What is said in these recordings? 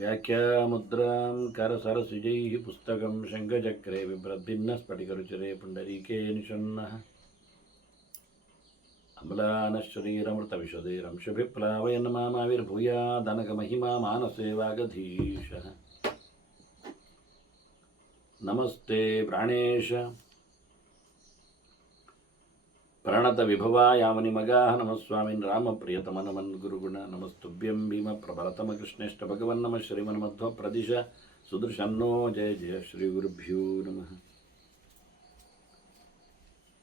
व्याख्यामुद्रां करसरसिजैः पुस्तकं शङ्खचक्रे बिभ्रद्भिन्नस्फटिकरुचिरे पुण्डरीके निषण्णः अम्लानश्शरीरमृतविशदैरंशुभिप्लावयन् मामाविर्भूयादनकमहिमा मानसे वागधीशः। नमस्ते प्राणेश प्रणतविभवायामनिमगाः नमः स्वामिन् रामप्रियतमनमन् गुरुगुण नमस्तुभ्यं भीमप्रबलतमकृष्णेष्ट भगवन् नमः श्रीमन्मध्वप्रदिश सुदर्शन्नो जय जय श्रीगुरुभ्यो नमः।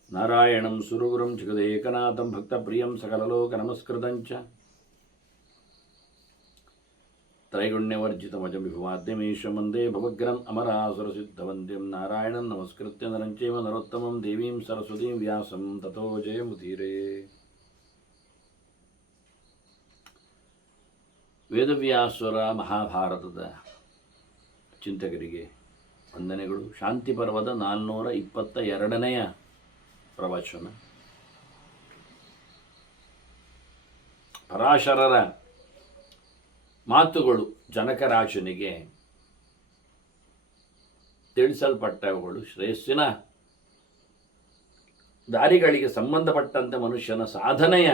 नारायणं सुरगुरुं जगदेकनाथं भक्तप्रियं सकललोकनमस्कृतं च त्रैगुण्यवर्जितमजं विभुमाद्यमीशं वन्दे भवग्रम् अमरासुरसिद्धवन्द्यं नारायणं नमस्कृत्य नरं चैव नरोत्तमं देवीं सरस्वतीं व्यासं ततो जयमुदीरे। ವೇದವ್ಯಾಸರ ಮಹಾಭಾರತದ ಚಿಂತಕರಿಗೆ ವಂದನೆಗಳು. ಶಾಂತಿ ಪರ್ವದ 422ನೆಯ ಪ್ರವಚನ. ಪರಾಶರರ ಮಾತುಗಳು ಜನಕರಾಜನಿಗೆ ತಿಳಿಸಲ್ಪಟ್ಟವುಗಳು ಶ್ರೇಯಸ್ಸಿನ ದಾರಿಗಳಿಗೆ ಸಂಬಂಧಪಟ್ಟಂತೆ ಮನುಷ್ಯನ ಸಾಧನೆಯ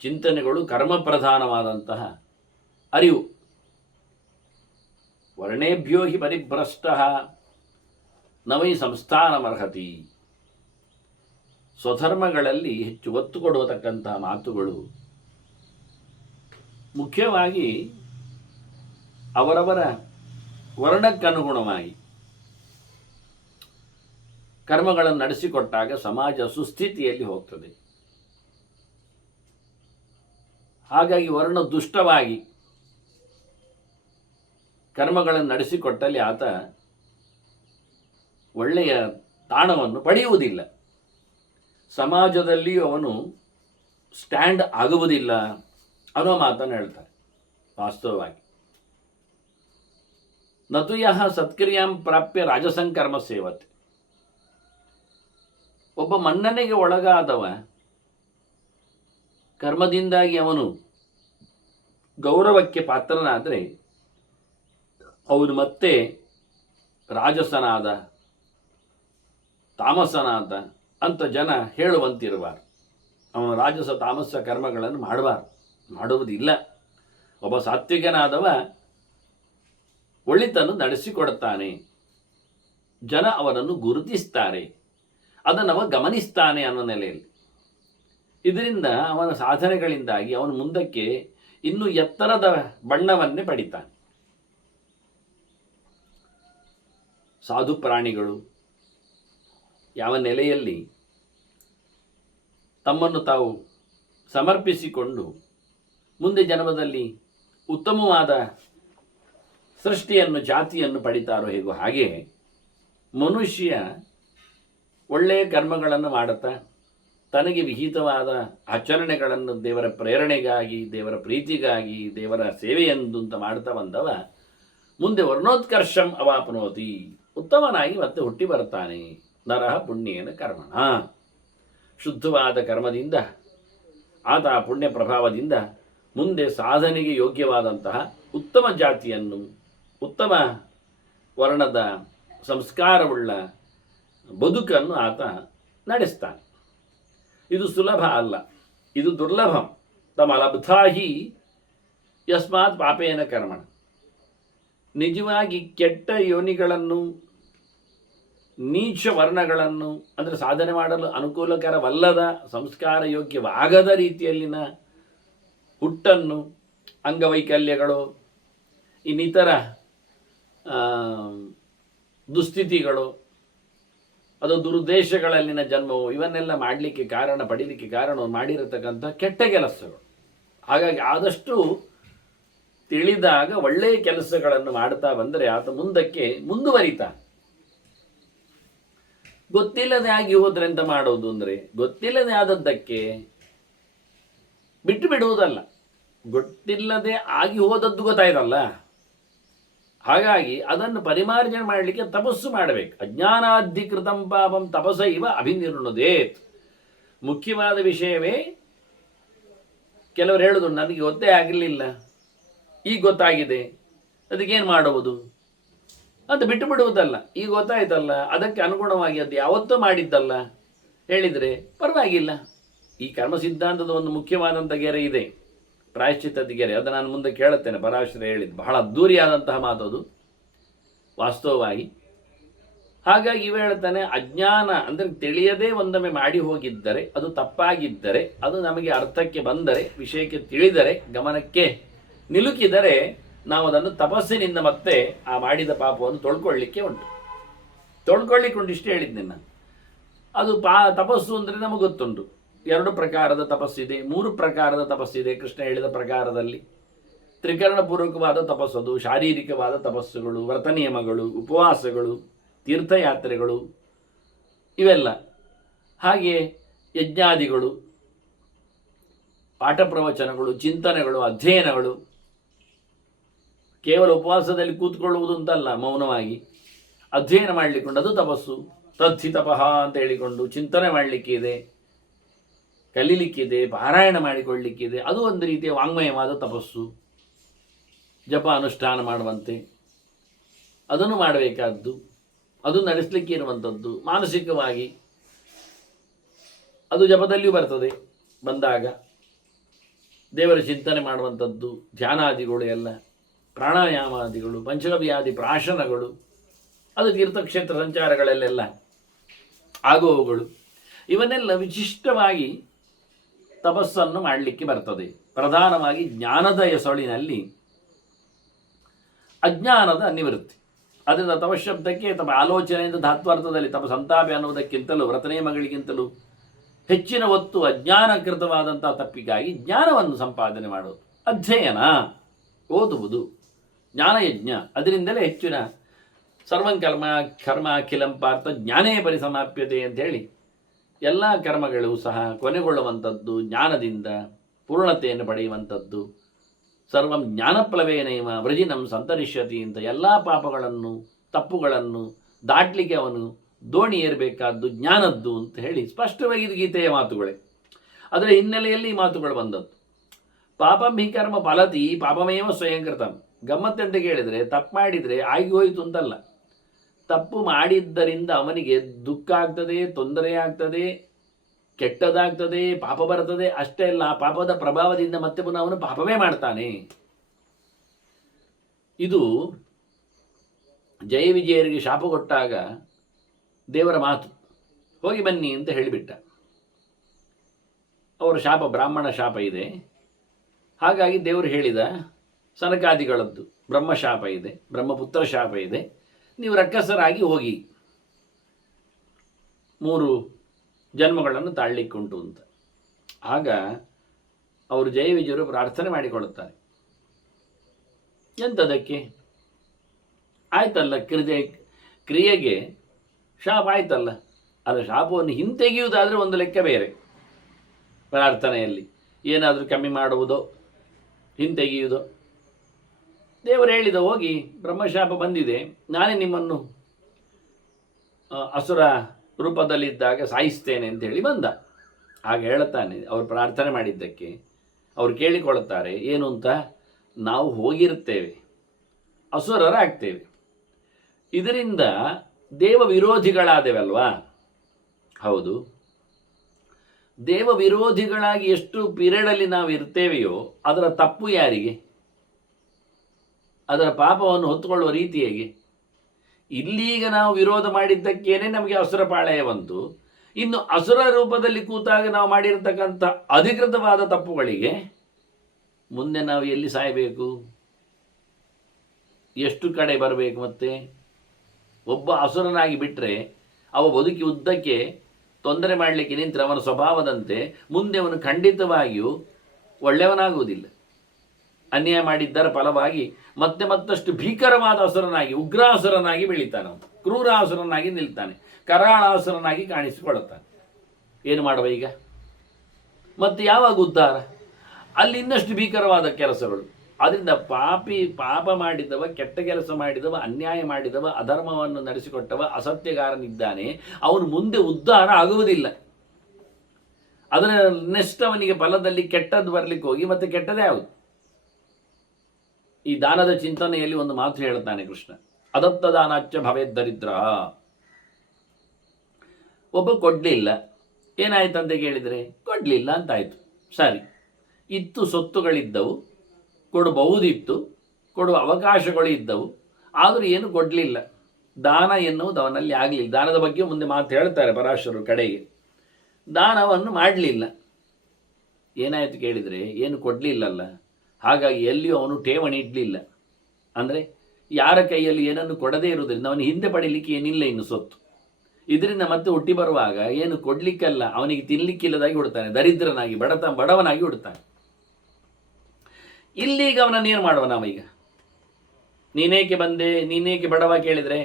ಚಿಂತನೆಗಳು, ಕರ್ಮಪ್ರಧಾನವಾದಂತಹ ಅರಿವು. ವರ್ಣೇಭ್ಯೋ ಹಿ ಪರಿಭ್ರಷ್ಟಃ ನವೈ ಸಂಸ್ಥಾನಮರ್ಹತಿ. ಸ್ವಧರ್ಮಗಳಲ್ಲಿ ಹೆಚ್ಚು ಒತ್ತು ಕೊಡತಕ್ಕಂತಹ ಮಾತುಗಳು ಮುಖ್ಯವಾಗಿ ಅವರವರ ವರ್ಣಕ್ಕನುಗುಣವಾಗಿ ಕರ್ಮಗಳನ್ನು ನಡೆಸಿಕೊಟ್ಟಾಗ ಸಮಾಜ ಸುಸ್ಥಿತಿಯಲ್ಲಿ ಹೋಗ್ತದೆ. ಹಾಗಾಗಿ ವರ್ಣ ದುಷ್ಟವಾಗಿ ಕರ್ಮಗಳನ್ನು ನಡೆಸಿಕೊಟ್ಟಲ್ಲಿ ಆತ ಒಳ್ಳೆಯ ತಾಣವನ್ನು ಪಡೆಯುವುದಿಲ್ಲ, ಸಮಾಜದಲ್ಲಿ ಅವನು ಸ್ಟ್ಯಾಂಡ್ ಆಗುವುದಿಲ್ಲ ಅನ್ನೋ ಮಾತನ್ನು ಹೇಳ್ತಾರೆ. ವಾಸ್ತವವಾಗಿ ನತು ಯಃ ಸತ್ಕ್ರಿಯಾಂ ಪ್ರಾಪ್ಯ ರಾಜಸಂಕರ್ಮ ಸೇವತೆ. ಒಬ್ಬ ಮನ್ನಣೆಗೆ ಒಳಗಾದವ ಕರ್ಮದಿಂದಾಗಿ ಅವನು ಗೌರವಕ್ಕೆ ಪಾತ್ರನಾದರೆ ಅವನು ಮತ್ತೆ ರಾಜಸನಾದ ತಾಮಸನಾದ ಅಂತ ಜನ ಹೇಳುವಂತಿರಬಾರದು. ಅವನು ರಾಜಸ ತಾಮಸ ಕರ್ಮಗಳನ್ನು ಮಾಡುವುದಿಲ್ಲ. ಒಬ್ಬ ಸಾತ್ವಿಕನಾದವ ಒಳಿತನ್ನು ನಡೆಸಿಕೊಡುತ್ತಾನೆ, ಜನ ಅವನನ್ನು ಗುರುತಿಸ್ತಾರೆ, ಅದನ್ನು ಅವ ಗಮನಿಸ್ತಾನೆ ಅನ್ನೋ ನೆಲೆಯಲ್ಲಿ. ಇದರಿಂದ ಅವನ ಸಾಧನೆಗಳಿಂದಾಗಿ ಅವನು ಮುಂದಕ್ಕೆ ಇನ್ನೂ ಎತ್ತರದ ಬಣ್ಣವನ್ನೇ ಪಡಿತಾನೆ. ಸಾಧು ಪ್ರಾಣಿಗಳು ಯಾವ ನೆಲೆಯಲ್ಲಿ ತಮ್ಮನ್ನು ತಾವು ಸಮರ್ಪಿಸಿಕೊಂಡು ಮುಂದೆ ಜನ್ಮದಲ್ಲಿ ಉತ್ತಮವಾದ ಸೃಷ್ಟಿಯನ್ನು ಜಾತಿಯನ್ನು ಪಡಿತಾರೋ ಹೇಗೋ ಹಾಗೆ ಮನುಷ್ಯ ಒಳ್ಳೆಯ ಕರ್ಮಗಳನ್ನು ಮಾಡುತ್ತಾ ತನಗೆ ವಿಹಿತವಾದ ಆಚರಣೆಗಳನ್ನು ದೇವರ ಪ್ರೇರಣೆಗಾಗಿ, ದೇವರ ಪ್ರೀತಿಗಾಗಿ, ದೇವರ ಸೇವೆಯೆಂದು ಅಂತ ಮಾಡ್ತಾ ಬಂದವ ಮುಂದೆ ವರ್ಣೋತ್ಕರ್ಷಂ ಅವಾಪ್ನೋತಿ, ಉತ್ತಮನಾಗಿ ಮತ್ತೆ ಹುಟ್ಟಿ ಬರ್ತಾನೆ. ನರಃ ಪುಣ್ಯೇನ ಕರ್ಮಣ. ಶುದ್ಧವಾದ ಕರ್ಮದಿಂದ ಆತ ಪುಣ್ಯ ಪ್ರಭಾವದಿಂದ ಮುಂದೆ ಸಾಧನೆಗೆ ಯೋಗ್ಯವಾದಂತಹ ಉತ್ತಮ ಜಾತಿಯನ್ನು, ಉತ್ತಮ ವರ್ಣದ ಸಂಸ್ಕಾರವುಳ್ಳ ಬದುಕನ್ನು ಆತ ನಡೆಸ್ತಾನೆ. ಇದು ಸುಲಭ ಅಲ್ಲ, ಇದು ದುರ್ಲಭಂ. ತಮಲಬ್ಧಾಹಿ ಯಸ್ಮಾತ್ ಪಾಪೇನ ಕರ್ಮಣ. ನಿಜವಾಗಿ ಕೆಟ್ಟ ಯೋನಿಗಳನ್ನು, ನೀಚ ವರ್ಣಗಳನ್ನು, ಅಂದರೆ ಸಾಧನೆ ಮಾಡಲು ಅನುಕೂಲಕರವಲ್ಲದ, ಸಂಸ್ಕಾರ ಯೋಗ್ಯವಾಗದ ರೀತಿಯಲ್ಲಿನ ಹುಟ್ಟನ್ನು, ಅಂಗವೈಕಲ್ಯಗಳು, ಇನ್ನಿತರ ದುಸ್ಥಿತಿಗಳು, ಅದು ದುರುದ್ದೇಶಗಳಲ್ಲಿನ ಜನ್ಮವು, ಇವನ್ನೆಲ್ಲ ಮಾಡಲಿಕ್ಕೆ ಕಾರಣ, ಪಡೀಲಿಕ್ಕೆ ಕಾರಣ ಮಾಡಿರತಕ್ಕಂಥ ಕೆಟ್ಟ ಕೆಲಸಗಳು. ಹಾಗಾಗಿ ಆದಷ್ಟು ತಿಳಿದಾಗ ಒಳ್ಳೆಯ ಕೆಲಸಗಳನ್ನು ಮಾಡ್ತಾ ಬಂದರೆ ಆತ ಮುಂದಕ್ಕೆ ಮುಂದುವರಿತಾನೆ. ಗೊತ್ತಿಲ್ಲದೆ ಆಗಿ ಹೋದ್ರೆ ಎಂತ ಮಾಡೋದು ಅಂದರೆ, ಗೊತ್ತಿಲ್ಲದೆ ಆದದ್ದಕ್ಕೆ ಬಿಟ್ಟು ಬಿಡುವುದಲ್ಲ, ಗೊತ್ತಿಲ್ಲದೆ ಆಗಿ ಹೋದದ್ದು ಗೊತ್ತಾಯ್ತಲ್ಲ, ಹಾಗಾಗಿ ಅದನ್ನು ಪರಿಮಾರ್ಜನೆ ಮಾಡಲಿಕ್ಕೆ ತಪಸ್ಸು ಮಾಡಬೇಕು. ಅಜ್ಞಾನಾಧಿಕೃತಂ ಪಾಪಂ ತಪಸೈವ ಅಭಿನಿರ್ಣುದೇತ್. ಮುಖ್ಯವಾದ ವಿಷಯವೇ. ಕೆಲವರು ಹೇಳುದು ನನಗೆ ಗೊತ್ತೇ ಆಗಲಿಲ್ಲ, ಈಗ ಗೊತ್ತಾಗಿದೆ, ಅದಕ್ಕೇನು ಮಾಡುವುದು ಅಂತ ಬಿಟ್ಟು ಬಿಡುವುದಲ್ಲ. ಈಗ ಗೊತ್ತಾಯ್ತಲ್ಲ, ಅದಕ್ಕೆ ಅನುಗುಣವಾಗಿ ಅದು ಯಾವತ್ತೂ ಮಾಡಿದ್ದಲ್ಲ ಹೇಳಿದರೆ ಪರವಾಗಿಲ್ಲ. ಈ ಕರ್ಮ ಸಿದ್ಧಾಂತದ ಒಂದು ಮುಖ್ಯವಾದಂಥ ಗೆರೆ ಇದೆ, ಪ್ರಾಯಶ್ಚಿತ್ತದ ಗೆರೆ. ಅದು ನಾನು ಮುಂದೆ ಕೇಳುತ್ತೇನೆ. ಪರಾಶರ ಹೇಳಿದ್ದು ಬಹಳ ಅದ್ಧೂರಿಯಾದಂತಹ ಮಾತು ಅದು ವಾಸ್ತವವಾಗಿ. ಹಾಗಾಗಿ ಇವ ಹೇಳ್ತಾನೆ, ಅಜ್ಞಾನ ಅಂದರೆ ತಿಳಿಯದೇ ಒಂದೊಮ್ಮೆ ಮಾಡಿ ಹೋಗಿದ್ದರೆ, ಅದು ತಪ್ಪಾಗಿದ್ದರೆ, ಅದು ನಮಗೆ ಅರ್ಥಕ್ಕೆ ಬಂದರೆ, ವಿಷಯಕ್ಕೆ ತಿಳಿದರೆ, ಗಮನಕ್ಕೆ ನಿಲುಕಿದರೆ, ನಾವು ಅದನ್ನು ತಪಸ್ಸಿನಿಂದ ಮತ್ತೆ ಆ ಮಾಡಿದ ಪಾಪವನ್ನು ತೊಳ್ಕೊಳ್ಳಿಕ್ಕೆ ಉಂಟು. ತೊಳ್ಕೊಳ್ಳಿಕ್ಕೆ ಉಂಟು, ಇಷ್ಟು ಹೇಳಿದ್ದು ನಿನ್ನ. ಅದು ತಪಸ್ಸು ಅಂದರೆ ನಮಗೆ ಗೊತ್ತುಂಟು. 2 ಪ್ರಕಾರದ ತಪಸ್ಸಿದೆ, 3 ಪ್ರಕಾರದ ತಪಸ್ಸಿದೆ ಕೃಷ್ಣ ಹೇಳಿದ ಪ್ರಕಾರದಲ್ಲಿ. ತ್ರಿಕರಣಪೂರ್ವಕವಾದ ತಪಸ್ಸದು, ಶಾರೀರಿಕವಾದ ತಪಸ್ಸುಗಳು, ವ್ರತ ನಿಯಮಗಳು, ಉಪವಾಸಗಳು, ತೀರ್ಥಯಾತ್ರೆಗಳು, ಇವೆಲ್ಲ. ಹಾಗೆ ಯಜ್ಞಾದಿಗಳು, ಪಾಠ ಪ್ರವಚನಗಳು, ಚಿಂತನೆಗಳು, ಅಧ್ಯಯನಗಳು. ಕೇವಲ ಉಪವಾಸದಲ್ಲಿ ಕೂತ್ಕೊಳ್ಳುವುದು ಅಂತಲ್ಲ, ಮೌನವಾಗಿ ಅಧ್ಯಯನ ಮಾಡಲಿಕ್ಕೊಂಡು ಅದು ತಪಸ್ಸು. ತದ್ಧಿ ತಪಃ ಅಂತ ಹೇಳಿಕೊಂಡು ಚಿಂತನೆ ಮಾಡಲಿಕ್ಕಿದೆ, ಕಲೀಲಿಕ್ಕಿದೆ, ಪಾರಾಯಣ ಮಾಡಿಕೊಳ್ಳಲಿಕ್ಕಿದೆ. ಅದು ಒಂದು ರೀತಿಯ ವಾಂಗ್ಮಯವಾದ ತಪಸ್ಸು. ಜಪ ಅನುಷ್ಠಾನ ಮಾಡುವಂತೆ ಅದನ್ನು ಮಾಡಬೇಕಾದ್ದು, ಅದು ನಡೆಸಲಿಕ್ಕೆ ಇರುವಂಥದ್ದು. ಮಾನಸಿಕವಾಗಿ ಅದು ಜಪದಲ್ಲಿಯೂ ಬರ್ತದೆ, ಬಂದಾಗ ದೇವರ ಚಿಂತನೆ ಮಾಡುವಂಥದ್ದು, ಧ್ಯಾನಾದಿಗಳು ಎಲ್ಲ, ಪ್ರಾಣಾಯಾಮಾದಿಗಳು, ಪಂಚಗವ್ಯಾದಿ ಪ್ರಾಶನಗಳು, ಅದು ತೀರ್ಥಕ್ಷೇತ್ರ ಸಂಚಾರಗಳಲ್ಲೆಲ್ಲ ಆಗುವವುಗಳು. ಇವನ್ನೆಲ್ಲ ವಿಶಿಷ್ಟವಾಗಿ ತಪಸ್ಸನ್ನು ಮಾಡಲಿಕ್ಕೆ ಬರ್ತದೆ. ಪ್ರಧಾನವಾಗಿ ಜ್ಞಾನದ ಎಸಳಿನಲ್ಲಿ ಅಜ್ಞಾನದ ನಿವೃತ್ತಿ. ಅದರಿಂದ ತಪಶಬ್ದಕ್ಕೆ ತಮ್ಮ ಆಲೋಚನೆಯಿಂದ ಧಾತ್ವಾರ್ಥದಲ್ಲಿ ತಮ್ಮ ಸಂತಾಪೆ ಅನ್ನುವುದಕ್ಕಿಂತಲೂ, ವ್ರತನೇಮಗಳಿಗಿಂತಲೂ ಹೆಚ್ಚಿನ ಒತ್ತು ಅಜ್ಞಾನಕೃತವಾದಂಥ ತಪ್ಪಿಗಾಗಿ ಜ್ಞಾನವನ್ನು ಸಂಪಾದನೆ ಮಾಡೋದು. ಅಧ್ಯಯನ, ಓದುವುದು, ಜ್ಞಾನಯಜ್ಞ. ಅದರಿಂದಲೇ ಹೆಚ್ಚಿನ ಸರ್ವಂಕರ್ಮ ಕರ್ಮ ಅಖಿಲಂ ಪಾರ್ಥ ಜ್ಞಾನೇ ಪರಿಸಮಾಪ್ಯತೆ ಅಂಥೇಳಿ ಎಲ್ಲ ಕರ್ಮಗಳು ಸಹ ಕೊನೆಗೊಳ್ಳುವಂಥದ್ದು ಜ್ಞಾನದಿಂದ, ಪೂರ್ಣತೆಯನ್ನು ಪಡೆಯುವಂಥದ್ದು. ಸರ್ವಂ ಜ್ಞಾನಪ್ಲವೇನೈವ ವೃಜಿನಂ ಸಂತರಿಷ್ಯತಿ ಅಂತ ಎಲ್ಲ ಪಾಪಗಳನ್ನು, ತಪ್ಪುಗಳನ್ನು ದಾಟ್ಲಿಕ್ಕೆ ಅವನು ದೋಣಿ ಏರಬೇಕಾದ್ದು ಜ್ಞಾನದ್ದು ಅಂತ ಹೇಳಿ ಸ್ಪಷ್ಟವಾಗಿ ಇದು ಗೀತೆಯ ಮಾತುಗಳೇ. ಅದರ ಹಿನ್ನೆಲೆಯಲ್ಲಿ ಈ ಮಾತುಗಳು ಬಂದದ್ದು. ಪಾಪಂ ಹಿ ಕರ್ಮ ಫಲತಿ ಪಾಪಮೇವ ಸ್ವಯಂಕೃತಂ. ಗಮ್ಮತ್ತೆಂತ ಕೇಳಿದರೆ, ತಪ್ಪು ಮಾಡಿದರೆ ಆಗಿ ಹೋಯಿತು ಅಂತಲ್ಲ. ತಪ್ಪು ಮಾಡಿದ್ದರಿಂದ ಅವನಿಗೆ ದುಃಖ ಆಗ್ತದೆ, ತೊಂದರೆ ಆಗ್ತದೆ, ಕೆಟ್ಟದಾಗ್ತದೆ, ಪಾಪ ಬರ್ತದೆ. ಅಷ್ಟೇ ಅಲ್ಲ, ಆ ಪಾಪದ ಪ್ರಭಾವದಿಂದ ಮತ್ತೆ ಪುನಃ ಅವನು ಪಾಪವೇ ಮಾಡ್ತಾನೆ. ಇದು ಜಯ ವಿಜಯರಿಗೆ ಶಾಪ ಕೊಟ್ಟಾಗ ದೇವರ ಮಾತು, ಹೋಗಿ ಬನ್ನಿ ಅಂತ ಹೇಳಿಬಿಟ್ಟ. ಅವರ ಶಾಪ ಬ್ರಾಹ್ಮಣ ಶಾಪ ಇದೆ. ಹಾಗಾಗಿ ದೇವರು ಹೇಳಿದ, ಸನಕಾದಿಗಳದ್ದು ಬ್ರಹ್ಮಶಾಪ ಇದೆ, ಬ್ರಹ್ಮಪುತ್ರ ಶಾಪ ಇದೆ, ನೀವು ರಕ್ಕಸರಾಗಿ ಹೋಗಿ 3 ಜನ್ಮಗಳನ್ನು ತಾಳ್ಲಿಕ್ಕುಂಟು ಅಂತ. ಆಗ ಅವರು ಜಯ ವಿಜಯರು ಪ್ರಾರ್ಥನೆ ಮಾಡಿಕೊಳ್ಳುತ್ತಾರೆ. ಎಂಥದಕ್ಕೆ? ಆಯ್ತಲ್ಲ, ಕ್ರಿಯೆಗೆ ಶಾಪ ಆಯ್ತಲ್ಲ, ಅದರ ಶಾಪವನ್ನು ಹಿಂತೆಗೆಯುವುದಾದರೆ ಒಂದು ಲೆಕ್ಕ ಬೇರೆ. ಪ್ರಾರ್ಥನೆಯಲ್ಲಿ ಏನಾದರೂ ಕಮ್ಮಿ ಮಾಡುವುದೋ ಹಿಂತೆಗೆಯುವುದೋ. ದೇವರು ಹೇಳಿದ, ಹೋಗಿ ಬ್ರಹ್ಮಶಾಪ ಬಂದಿದೆ, ನಾನೇ ನಿಮ್ಮನ್ನು ಅಸುರ ರೂಪದಲ್ಲಿದ್ದಾಗ ಸಾಯಿಸ್ತೇನೆ ಅಂತೇಳಿ ಬಂದ. ಹಾಗೆ ಹೇಳುತ್ತಾನೆ. ಅವರು ಪ್ರಾರ್ಥನೆ ಮಾಡಿದ್ದಕ್ಕೆ ಅವರು ಕೇಳಿಕೊಳ್ಳುತ್ತಾರೆ, ಏನು ಅಂತ, ನಾವು ಹೋಗಿರ್ತೇವೆ, ಅಸುರರಾಗ್ತೇವೆ, ಇದರಿಂದ ದೇವ ವಿರೋಧಿಗಳಾದೆವಲ್ವಾ? ಹೌದು. ದೇವ ವಿರೋಧಿಗಳಾಗಿ ಎಷ್ಟು ಪೀರಿಯಡಲ್ಲಿ ನಾವು ಇರ್ತೇವೆಯೋ ಅದರ ತಪ್ಪು ಯಾರಿಗೆ? ಅದರ ಪಾಪವನ್ನು ಹೊತ್ತುಕೊಳ್ಳುವ ರೀತಿ ಹೇಗೆ? ಇಲ್ಲೀಗ ನಾವು ವಿರೋಧ ಮಾಡಿದ್ದಕ್ಕೇನೆ ನಮಗೆ ಅಸುರ ಪಾಳೆಯ ಬಂತು. ಇನ್ನು ಅಸುರ ರೂಪದಲ್ಲಿ ಕೂತಾಗ ನಾವು ಮಾಡಿರ್ತಕ್ಕಂಥ ಅಧಿಕೃತವಾದ ತಪ್ಪುಗಳಿಗೆ ಮುಂದೆ ನಾವು ಎಲ್ಲಿ ಸಾಯಬೇಕು? ಎಷ್ಟು ಕಡೆ ಬರಬೇಕು? ಮತ್ತೆ ಒಬ್ಬ ಅಸುರನಾಗಿ ಬಿಟ್ಟರೆ ಅವ ಬದುಕಿ ಉದ್ದಕ್ಕೆ ತೊಂದರೆ ಮಾಡಲಿಕ್ಕೆ ನಿಂತರೆ ಅವನ ಸ್ವಭಾವದಂತೆ ಮುಂದೆ ಅವನು ಖಂಡಿತವಾಗಿಯೂ ಒಳ್ಳೆಯವನಾಗುವುದಿಲ್ಲ. ಅನ್ಯಾಯ ಮಾಡಿದ್ದರ ಫಲವಾಗಿ ಮತ್ತೆ ಮತ್ತಷ್ಟು ಭೀಕರವಾದ ಅಸುರನಾಗಿ, ಉಗ್ರಾಸುರನಾಗಿ ಬೆಳೀತಾನೆ. ಅವನು ಕ್ರೂರಾಸುರನಾಗಿ ನಿಲ್ತಾನೆ, ಕರಾಳಾಸುರನಾಗಿ ಕಾಣಿಸಿಕೊಳ್ಳುತ್ತಾನೆ. ಏನು ಮಾಡುವ ಈಗ? ಮತ್ತೆ ಯಾವಾಗ ಉದ್ಧಾರ? ಅಲ್ಲಿ ಇನ್ನಷ್ಟು ಭೀಕರವಾದ ಕೆಲಸಗಳು. ಆದ್ದರಿಂದ ಪಾಪ ಮಾಡಿದವ, ಕೆಟ್ಟ ಕೆಲಸ ಮಾಡಿದವ, ಅನ್ಯಾಯ ಮಾಡಿದವ, ಅಧರ್ಮವನ್ನು ನಡೆಸಿಕೊಟ್ಟವ, ಅಸತ್ಯಗಾರನಿದ್ದಾನೆ, ಅವನು ಮುಂದೆ ಉದ್ಧಾರ ಆಗುವುದಿಲ್ಲ. ಅದರ ನೆಕ್ಸ್ಟ್ ಅವನಿಗೆ ಫಲದಲ್ಲಿ ಕೆಟ್ಟದ್ದು ಬರಲಿಕ್ಕೆ ಹೋಗಿ ಮತ್ತೆ ಕೆಟ್ಟದೇ ಆಗುದು. ಈ ದಾನದ ಚಿಂತನೆಯಲ್ಲಿ ಒಂದು ಮಾತು ಹೇಳ್ತಾನೆ ಕೃಷ್ಣ, ಅದತ್ತ ದಾನಾಚ್ಚ ಭವೇದ್ ದರಿದ್ರ. ಒಬ್ಬ ಕೊಡಲಿಲ್ಲ, ಏನಾಯ್ತಂತ ಕೇಳಿದರೆ ಕೊಡಲಿಲ್ಲ ಅಂತಾಯಿತು. ಸರಿ, ಇತ್ತು ಸೊತ್ತುಗಳಿದ್ದವು, ಕೊಡಬಹುದಿತ್ತು, ಕೊಡುವ ಅವಕಾಶಗಳು ಇದ್ದವು, ಆದರೂ ಏನು ಕೊಡಲಿಲ್ಲ. ದಾನ ಎನ್ನುವುದು ಅವನಲ್ಲಿ ಆಗಲಿಲ್ಲ. ದಾನದ ಬಗ್ಗೆ ಮುಂದೆ ಮಾತು ಹೇಳ್ತಾರೆ ಪರಾಶರರು ಕಡೆಗೆ. ದಾನವನ್ನು ಮಾಡಲಿಲ್ಲ. ಏನಾಯಿತು ಕೇಳಿದರೆ ಏನು ಕೊಡಲಿಲ್ಲಲ್ಲ, ಹಾಗಾಗಿ ಎಲ್ಲಿಯೂ ಅವನು ಠೇವಣಿ ಇಡಲಿಲ್ಲ. ಅಂದರೆ ಯಾರ ಕೈಯಲ್ಲಿ ಏನನ್ನು ಕೊಡದೇ ಇರುವುದರಿಂದ ಅವನು ಹಿಂದೆ ಪಡೀಲಿಕ್ಕೆ ಏನಿಲ್ಲ ಇನ್ನು ಸೊತ್ತು. ಇದರಿಂದ ಮತ್ತೆ ಹುಟ್ಟಿ ಬರುವಾಗ ಏನು ಕೊಡಲಿಕ್ಕಲ್ಲ, ಅವನಿಗೆ ತಿನ್ನಲಿಕ್ಕಿಲ್ಲದಾಗಿ ಹುಡ್ತಾನೆ, ದರಿದ್ರನಾಗಿ ಬಡವನಾಗಿ ಹುಡ್ತಾನೆ. ಇಲ್ಲೀಗ ಅವನನ್ನು ಏನು ಮಾಡುವ ನಾವೀಗ? ನೀನೇಕೆ ಬಂದೆ, ನೀನೇಕೆ ಬಡವ ಕೇಳಿದರೆ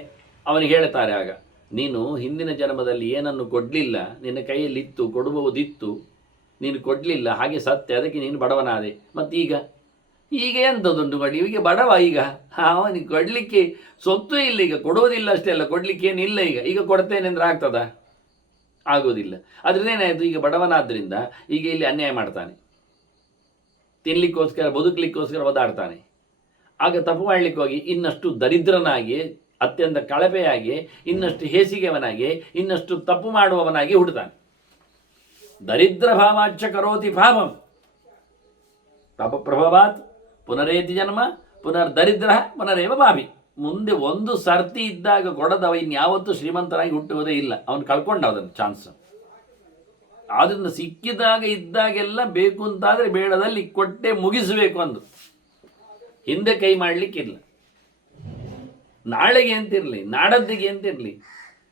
ಅವನಿಗೆ ಹೇಳ್ತಾರೆ ಆಗ, ನೀನು ಹಿಂದಿನ ಜನ್ಮದಲ್ಲಿ ಏನನ್ನು ಕೊಡಲಿಲ್ಲ, ನಿನ್ನ ಕೈಯಲ್ಲಿತ್ತು, ಕೊಡುವುದಿತ್ತು, ನೀನು ಕೊಡಲಿಲ್ಲ, ಹಾಗೆ ಸತ್ಯ, ಅದಕ್ಕೆ ನೀನು ಬಡವನಾದೆ. ಮತ್ತೀಗ ಈಗ ಎಂಥದ್ದುಂಟು ಕೊಡಿ, ಈಗ ಬಡವ, ಈಗ ಅವನಿಗೆ ಕೊಡಲಿಕ್ಕೆ ಸೊತ್ತು ಇಲ್ಲ, ಈಗ ಕೊಡುವುದಿಲ್ಲ ಅಷ್ಟೇ ಅಲ್ಲ, ಕೊಡಲಿಕ್ಕೆ ಏನಿಲ್ಲ. ಈಗ ಕೊಡ್ತೇನೆ ಅಂದರೆ ಆಗ್ತದ? ಆಗೋದಿಲ್ಲ. ಅದರಿಂದ ಏನಾಯಿತು, ಈಗ ಬಡವನಾದ್ದರಿಂದ ಈಗ ಇಲ್ಲಿ ಅನ್ಯಾಯ ಮಾಡ್ತಾನೆ, ತಿನ್ನಲಿಕ್ಕೋಸ್ಕರ ಬದುಕಲಿಕ್ಕೋಸ್ಕರ ಒದಾಡ್ತಾನೆ. ಆಗ ತಪ್ಪು ಮಾಡಲಿಕ್ಕೆ ಹೋಗಿ ಇನ್ನಷ್ಟು ದರಿದ್ರನಾಗಿ, ಅತ್ಯಂತ ಕಳಪೆಯಾಗಿ, ಇನ್ನಷ್ಟು ಹೇಸಿಗೆವನಾಗಿ, ಇನ್ನಷ್ಟು ತಪ್ಪು ಮಾಡುವವನಾಗಿ ಹುಡ್ತಾನೆ. ದರಿದ್ರ ಭಾವಾಚ್ಚ ಕರೋತಿ ಪಾಪಂ ಪಾಪ ಪ್ರಭಾವಾತ್ ಪುನರೇತಿ ಜನ್ಮ ಪುನರ್ದರಿದ್ರ ಪುನರೇವ ಭಾವಿ. ಮುಂದೆ ಒಂದು ಸರ್ತಿ ಇದ್ದಾಗ ಕೊಡದವ ಇನ್ಯಾವತ್ತೂ ಶ್ರೀಮಂತನಾಗಿ ಹುಟ್ಟುವುದೇ ಇಲ್ಲ. ಅವನು ಕಳ್ಕೊಂಡ ಅದನ್ನು ಚಾನ್ಸ್. ಆದ್ದರಿಂದ ಸಿಕ್ಕಿದಾಗ ಇದ್ದಾಗೆಲ್ಲ ಬೇಕು ಅಂತಾದರೆ ಬೇಡದಲ್ಲಿ ಕೊಟ್ಟೆ ಮುಗಿಸಬೇಕು ಅಂದು, ಹಿಂದೆ ಕೈ ಮಾಡಲಿಕ್ಕಿಲ್ಲ. ನಾಳೆಗೆ ಅಂತಿರಲಿ, ನಾಡದ್ದಿಗೆ ಅಂತಿರಲಿ,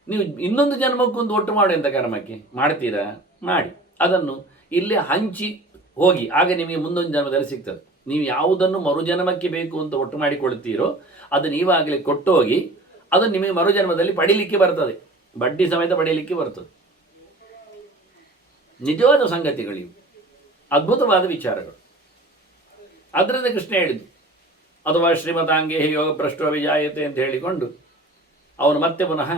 ನೀವು ಇನ್ನೊಂದು ಜನ್ಮಕ್ಕೊಂದು ಒಟ್ಟು ಮಾಡಿ ಅಂತ ಕರ್ಮಕ್ಕೆ ಮಾಡ್ತೀರಾ, ಮಾಡಿ ಅದನ್ನು ಇಲ್ಲೇ ಹಂಚಿ ಹೋಗಿ, ಆಗ ನಿಮಗೆ ಮುಂದೊಂದು ಜನ್ಮದಲ್ಲಿ ಸಿಗ್ತದೆ. ನೀವು ಯಾವುದನ್ನು ಮರುಜನ್ಮಕ್ಕೆ ಬೇಕು ಅಂತ ಒಟ್ಟು ಮಾಡಿಕೊಳ್ತೀರೋ ಅದನ್ನು ನೀವಾಗಲೇ ಕೊಟ್ಟು ಹೋಗಿ, ಅದು ನಿಮಗೆ ಮರುಜನ್ಮದಲ್ಲಿ ಪಡೀಲಿಕ್ಕೆ ಬರ್ತದೆ, ಬಡ್ಡಿ ಸಮೇತ ಪಡೀಲಿಕ್ಕೆ ಬರ್ತದೆ. ನಿಜವಾದ ಸಂಗತಿಗಳಿವು, ಅದ್ಭುತವಾದ ವಿಚಾರಗಳು. ಅದರಿಂದ ಕೃಷ್ಣ ಹೇಳಿದ್ದು, ಅಥವಾ ಶ್ರೀಮತಾಂಗೆ ಯೋಗ ಭ್ರಷ್ಟೋ ವಿಜಾಯತೆ ಅಂತ ಹೇಳಿಕೊಂಡು ಅವನು ಮತ್ತೆ ಪುನಃ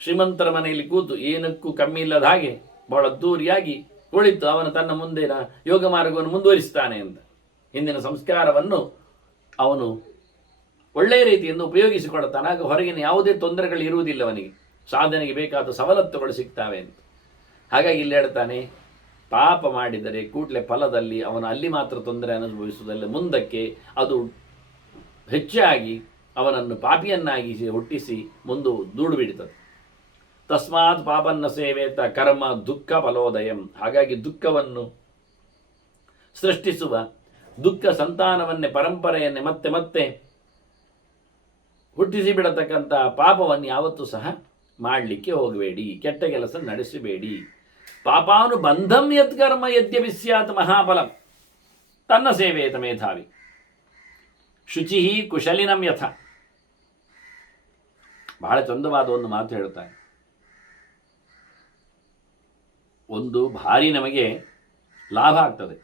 ಶ್ರೀಮಂತರ ಮನೆಯಲ್ಲಿ ಕೂತು ಏನಕ್ಕೂ ಕಮ್ಮಿ ಇಲ್ಲದ ಹಾಗೆ ಬಹಳ ಅದ್ದೂರಿಯಾಗಿ ಕುಳಿತು ಅವನು ತನ್ನ ಮುಂದಿನ ಯೋಗ ಮಾರ್ಗವನ್ನು ಮುಂದುವರಿಸ್ತಾನೆ ಅಂತ. ಹಿಂದಿನ ಸಂಸ್ಕಾರವನ್ನು ಅವನು ಒಳ್ಳೆಯ ರೀತಿಯಿಂದ ಉಪಯೋಗಿಸಿಕೊಳ್ತಾನೆ. ಆಗ ಹೊರಗಿನ ಯಾವುದೇ ತೊಂದರೆಗಳು ಇರುವುದಿಲ್ಲ, ಅವನಿಗೆ ಸಾಧನೆಗೆ ಬೇಕಾದ ಸವಲತ್ತುಗಳು ಸಿಗ್ತಾವೆ ಅಂತ. ಹಾಗಾಗಿ ಇಲ್ಲಿ ಹೇಳ್ತಾನೆ, ಪಾಪ ಮಾಡಿದರೆ ಕೂಡಲೇ ಫಲದಲ್ಲಿ ಅವನು ಅಲ್ಲಿ ಮಾತ್ರ ತೊಂದರೆ ಅನುಭವಿಸುವುದಲ್ಲ, ಮುಂದಕ್ಕೆ ಅದು ಹೆಚ್ಚಾಗಿ ಅವನನ್ನು ಪಾಪಿಯನ್ನಾಗಿ ಹುಟ್ಟಿಸಿ ಮುಂದೆ ದೂಡು ಬಿಡುತ್ತದೆ. ತಸ್ಮಾತ್ ಪಾಪನ್ನ ಸೇವೇತ ಕರ್ಮ ದುಃಖ ಫಲೋದಯಂ. ಹಾಗಾಗಿ ದುಃಖವನ್ನು ಸೃಷ್ಟಿಸುವ, ದುಃಖ ಸಂತಾನವನ್ನೇ, ಪರಂಪರೆಯನ್ನೇ ಮತ್ತೆ ಮತ್ತೆ ಹುಟ್ಟಿಸಿ ಬಿಡತಕ್ಕಂಥ ಪಾಪವನ್ನು ಯಾವತ್ತೂ ಸಹ ಮಾಡಲಿಕ್ಕೆ ಹೋಗಬೇಡಿ, ಕೆಟ್ಟ ಕೆಲಸ ನಡೆಸಬೇಡಿ. ಪಾಪಾನುಬಂಧಂ ಯತ್ಕರ್ಮ ಯದ್ಯಪಿ ಸ್ಯಾತ್ ಮಹಾಫಲಂ ತನ್ನ ಸೇವೇತ ಮೇಧಾವಿ ಶುಚಿ ಕುಶಲಿನಂ ಯಥ. ಬಹಳ ಚಂದವಾದ ಒಂದು ಮಾತು ಹೇಳ್ತಾನೆ. ಒಂದು ಭಾರಿ ನಮಗೆ ಲಾಭ ಆಗ್ತದೆ,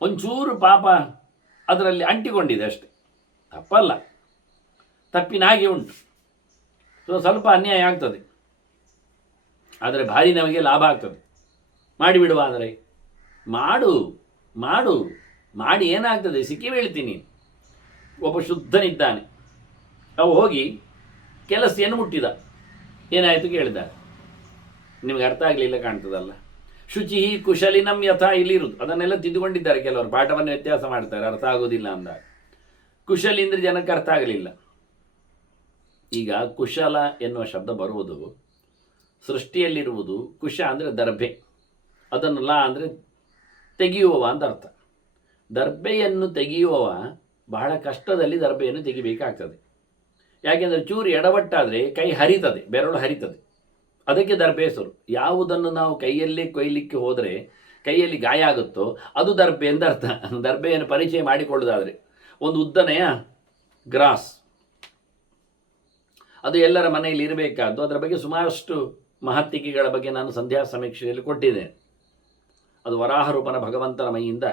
ಒಂಚೂರು ಪಾಪ ಅದರಲ್ಲಿ ಅಂಟಿಕೊಂಡಿದೆ ಅಷ್ಟೆ, ತಪ್ಪಲ್ಲ, ತಪ್ಪಿನಾಗೆ ಉಂಟು, ಸ್ವಲ್ಪ ಅನ್ಯಾಯ ಆಗ್ತದೆ, ಆದರೆ ಭಾರಿ ನಮಗೆ ಲಾಭ ಆಗ್ತದೆ. ಮಾಡಿಬಿಡುವ ಅಂದರೆ ಮಾಡು ಮಾಡು ಮಾಡಿ ಏನಾಗ್ತದೆ, ಸಿಕ್ಕಿ ಬೀಳ್ತೀನಿ. ಒಬ್ಬ ಶುದ್ಧನಿದ್ದಾನೆ, ಅವು ಹೋಗಿ ಕೆಲಸವನ್ನು ಮುಟ್ಟಿದ, ಏನಾಯಿತು ಕೇಳಿದ, ನಿಮಗೆ ಅರ್ಥ ಆಗಲಿಲ್ಲ ಕಾಣ್ತದಲ್ಲ. ಶುಚಿ ಕುಶಲಿನಂ ಯಥ ಇಲ್ಲಿರುವುದು, ಅದನ್ನೆಲ್ಲ ತಿದ್ದುಕೊಂಡಿದ್ದಾರೆ ಕೆಲವರು, ಪಾಠವನ್ನು ವ್ಯತ್ಯಾಸ ಮಾಡ್ತಾರೆ ಅರ್ಥ ಆಗೋದಿಲ್ಲ ಅಂದಾಗ. ಕುಶಲಿ ಅಂದರೆ ಜನಕ್ಕೆ ಅರ್ಥ ಆಗಲಿಲ್ಲ. ಈಗ ಕುಶಲ ಎನ್ನುವ ಶಬ್ದ ಬರುವುದು ಸೃಷ್ಟಿಯಲ್ಲಿರುವುದು. ಕುಶ ಅಂದರೆ ದರ್ಭೆ, ಅದನ್ನು ಲ ಅಂದರೆ ತೆಗೆಯುವವ ಅಂತ ಅರ್ಥ. ದರ್ಬೆಯನ್ನು ತೆಗೆಯುವವ ಬಹಳ ಕಷ್ಟದಲ್ಲಿ ದರ್ಬೆಯನ್ನು ತೆಗಿಬೇಕಾಗ್ತದೆ. ಯಾಕೆಂದರೆ ಚೂರು ಎಡವಟ್ಟಾದರೆ ಕೈ ಹರಿತದೆ, ಬೆರಳು ಹರಿತದೆ, ಅದಕ್ಕೆ ದರ್ಬೆ ಹೆಸರು. ಯಾವುದನ್ನು ನಾವು ಕೈಯಲ್ಲೇ ಕೊಯ್ಲಿಕ್ಕೆ ಹೋದರೆ ಕೈಯಲ್ಲಿ ಗಾಯ ಆಗುತ್ತೋ ಅದು ದರ್ಬೆ ಅಂತ ಅರ್ಥ. ದರ್ಬೆಯನ್ನು ಪರಿಚಯ ಮಾಡಿಕೊಳ್ಳೋದಾದರೆ ಒಂದು ಉದ್ದನೆಯ ಗ್ರಾಸ್, ಅದು ಎಲ್ಲರ ಮನೆಯಲ್ಲಿ ಇರಬೇಕಾದ್ದು. ಅದರ ಬಗ್ಗೆ ಸುಮಾರಷ್ಟು ಮಹತ್ತಿಕೆಗಳ ಬಗ್ಗೆ ನಾನು ಸಂಧ್ಯಾ ಸಮೀಕ್ಷೆಯಲ್ಲಿ ಕೊಟ್ಟಿದ್ದೇನೆ. ಅದು ವರಾಹರೂಪನ ಭಗವಂತನ ಮೈಯಿಂದ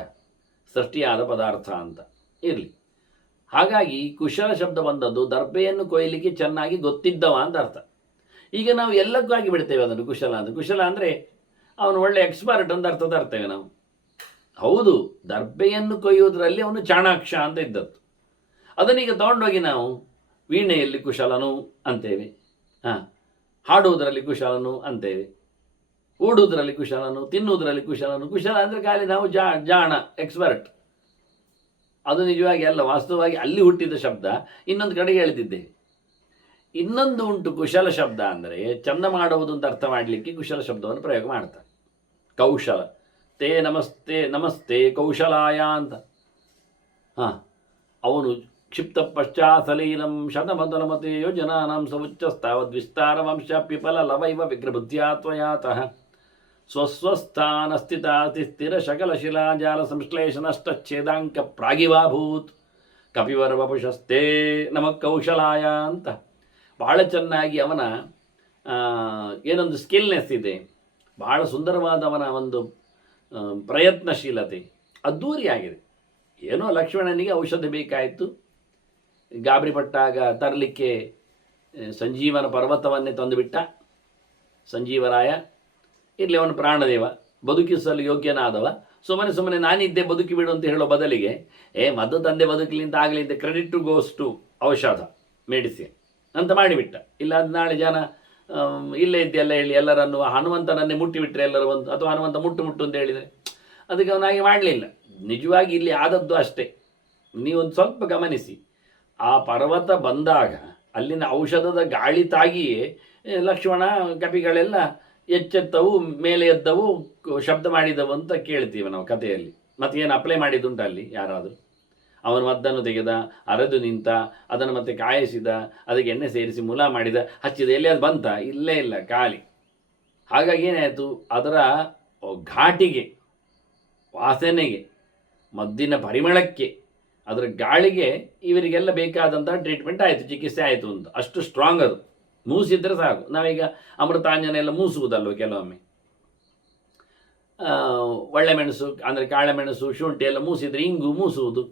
ಸೃಷ್ಟಿಯಾದ ಪದಾರ್ಥ ಅಂತ ಇರಲಿ. ಹಾಗಾಗಿ ಕುಶಲ ಶಬ್ದ ಬಂದದ್ದು ದರ್ಬೆಯನ್ನು ಕೊಯ್ಲಿಕ್ಕೆ ಚೆನ್ನಾಗಿ ಗೊತ್ತಿದ್ದವ ಅಂತ ಅರ್ಥ. ಈಗ ನಾವು ಎಲ್ಲಕ್ಕೂ ಆಗಿ ಬಿಡ್ತೇವೆ ಅದನ್ನು ಕುಶಲ ಅಂತ. ಕುಶಲ ಅಂದರೆ ಅವನು ಒಳ್ಳೆ ಎಕ್ಸ್ಪರ್ಟ್ ಅಂತ ಅರ್ಥ ತರ್ತೇವೆ ನಾವು. ಹೌದು, ದರ್ಬೆಯನ್ನು ಕೊಯ್ಯುವುದರಲ್ಲಿ ಅವನು ಚಾಣಾಕ್ಷ ಅಂತ ಇದ್ದದ್ದು. ಅದನ್ನೀಗ ತಗೊಂಡೋಗಿ ನಾವು ವೀಣೆಯಲ್ಲಿ ಕುಶಲನು ಅಂತೇವೆ, ಹಾಡುವುದರಲ್ಲಿ ಕುಶಲನು ಅಂತೇವೆ, ಊಡುವುದರಲ್ಲಿ ಕುಶಲನು, ತಿನ್ನುವುದರಲ್ಲಿ ಕುಶಲನು. ಕುಶಲ ಅಂದರೆ ಖಾಲಿ ನಾವು ಜಾಣ, ಎಕ್ಸ್ಪರ್ಟ್. ಅದು ನಿಜವಾಗಿ ಅಲ್ಲ, ವಾಸ್ತವವಾಗಿ ಅಲ್ಲಿ ಹುಟ್ಟಿದ ಶಬ್ದ ಇನ್ನೊಂದು ಕಡೆಗೆ ಹೇಳ್ತಿದ್ದೇವೆ. ಇನ್ನೊಂದು ಉಂಟು ಕುಶಲ ಶಬ್ದ ಅಂದರೆ ಚಂದ ಮಾಡುವುದು ಅಂತ ಅರ್ಥ ಮಾಡಲಿಕ್ಕೆ ಕುಶಲ ಶಬ್ದವನ್ನು ಪ್ರಯೋಗ ಮಾಡ್ತಾರೆ. ಕೌಶಲ, ತೇ ನಮಸ್ತೆ ನಮಸ್ತೆ ಕೌಶಲಾಯ ಅಂತ. ಅವನು ಕ್ಷಿಪ್ತ ಪಶ್ಚಾಸಲೀಲಂ ಶತಮತನಮತೆ ಯೋಜನಾನಾಂ ಸಮುಚ್ಚಸ್ತಾವದ್ವಿಸ್ತಾರ ವಂಶಾಪ್ಯಫಲ ಲವೈವ ವಿಗ್ರಬುದ್ಧ್ಯಾತ್ವಯಾತಃ ಸ್ವಸ್ವಸ್ಥಾನಸ್ಥಿತಾತಿಸ್ಥಿರ ಶಕಲ ಶಿಲಾಜಾಲ ಸಂಶ್ಲೇಷಣಶ್ಚೇದಾಂಕ ಪ್ರಾಗಿವಾಭೂತ್ ಕಪಿವರ ವಪುಷಸ್ತೆ ನಮ ಕೌಶಲಾಯ ಅಂತ ಬಹಳ ಚೆನ್ನಾಗಿ ಅವನ ಏನೊಂದು ಸ್ಕಿಲ್ನೆಸ್ ಇದೆ, ಬಹಳ ಸುಂದರವಾದ ಅವನ ಒಂದು ಪ್ರಯತ್ನಶೀಲತೆ ಅದ್ಧೂರಿಯಾಗಿದೆ. ಏನೋ ಲಕ್ಷ್ಮಣನಿಗೆ ಔಷಧ ಬೇಕಾಯಿತು, ಗಾಬರಿ ಪಟ್ಟಾಗ ತರಲಿಕ್ಕೆ ಸಂಜೀವನ ಪರ್ವತವನ್ನೇ ತಂದುಬಿಟ್ಟ ಸಂಜೀವರಾಯ. ಇರಲಿ, ಅವನು ಪ್ರಾಣದೇವ, ಬದುಕಿಸಲು ಯೋಗ್ಯನಾದವ. ಸುಮ್ಮನೆ ನಾನಿದ್ದೆ ಬದುಕಿ ಬಿಡು ಅಂತ ಹೇಳೋ ಬದಲಿಗೆ ಮದ್ದು ತಂದೆ ಬದುಕಲಿ ಅಂತ ಆಗಲಿ ಅಂತ ಕ್ರೆಡಿಟ್ ಟು ಗೋಸ್ ಟು ಔಷಧ ಮೆಡಿಸಿನ್ ಅಂತ ಮಾಡಿಬಿಟ್ಟ. ಇಲ್ಲ ಅದು ನಾಳೆ ಜನ ಇಲ್ಲೇ ಇದ್ದೆಲ್ಲ ಹೇಳಿ ಎಲ್ಲರನ್ನು ಹನುಮಂತನನ್ನೇ ಮುಟ್ಟಿಬಿಟ್ರೆ ಎಲ್ಲರೂ ಒಂದು, ಅಥವಾ ಹನುಮಂತ ಮುಟ್ಟು ಅಂತ ಹೇಳಿದರೆ ಅದಕ್ಕೆ ಅವನಾಗಿ ಮಾಡಲಿಲ್ಲ. ನಿಜವಾಗಿ ಇಲ್ಲಿ ಆದದ್ದು ಅಷ್ಟೇ. ನೀವೊಂದು ಸ್ವಲ್ಪ ಗಮನಿಸಿ, ಆ ಪರ್ವತ ಬಂದಾಗ ಅಲ್ಲಿನ ಔಷಧದ ಗಾಳಿ ತಾಗಿಯೇ ಲಕ್ಷ್ಮಣ ಕಪಿಗಳೆಲ್ಲ ಎಚ್ಚೆತ್ತವು, ಮೇಲೆ ಎದ್ದವು, ಶಬ್ದ ಮಾಡಿದವು ಅಂತ ಕೇಳ್ತೀವಿ ನಾವು ಕಥೆಯಲ್ಲಿ. ಮತ್ತೇನು ಅಪ್ಲೈ ಮಾಡಿದ್ದುಂಟ ಅಲ್ಲಿ ಯಾರಾದರೂ? ಅವನು ಮದ್ದನ್ನು ತೆಗೆದ, ಅರೆದು ನಿಂತ, ಅದನ್ನು ಮತ್ತೆ ಕಾಯಿಸಿದ, ಅದಕ್ಕೆ ಎಣ್ಣೆ ಸೇರಿಸಿ ಮುಲ ಮಾಡಿದ, ಹಚ್ಚಿದ, ಎಲ್ಲಿ ಅದು ಬಂತ? ಇಲ್ಲೇ ಇಲ್ಲ, ಖಾಲಿ. ಹಾಗಾಗಿ ಏನಾಯಿತು, ಅದರ ಘಾಟಿಗೆ, ವಾಸನೆಗೆ, ಮದ್ದಿನ ಪರಿಮಳಕ್ಕೆ, ಅದರ ಗಾಳಿಗೆ ಇವರಿಗೆಲ್ಲ ಬೇಕಾದಂಥ ಟ್ರೀಟ್ಮೆಂಟ್ ಆಯಿತು, ಚಿಕಿತ್ಸೆ ಆಯಿತು ಅಂತ. ಅಷ್ಟು ಸ್ಟ್ರಾಂಗ್ ಅದು. ಮೂಸಿದ್ರೆ ಸಾಕು. ನಾವೀಗ ಅಮೃತಾಂಜನ ಎಲ್ಲ ಮೂಸುವುದಲ್ವ ಕೆಲವೊಮ್ಮೆ, ಒಳ್ಳೆಮೆಣಸು ಅಂದರೆ ಕಾಳೆಮೆಣಸು, ಶುಂಠಿ ಎಲ್ಲ ಮೂಸಿದರೆ ಇಂಗು ಮೂಸುವುದು.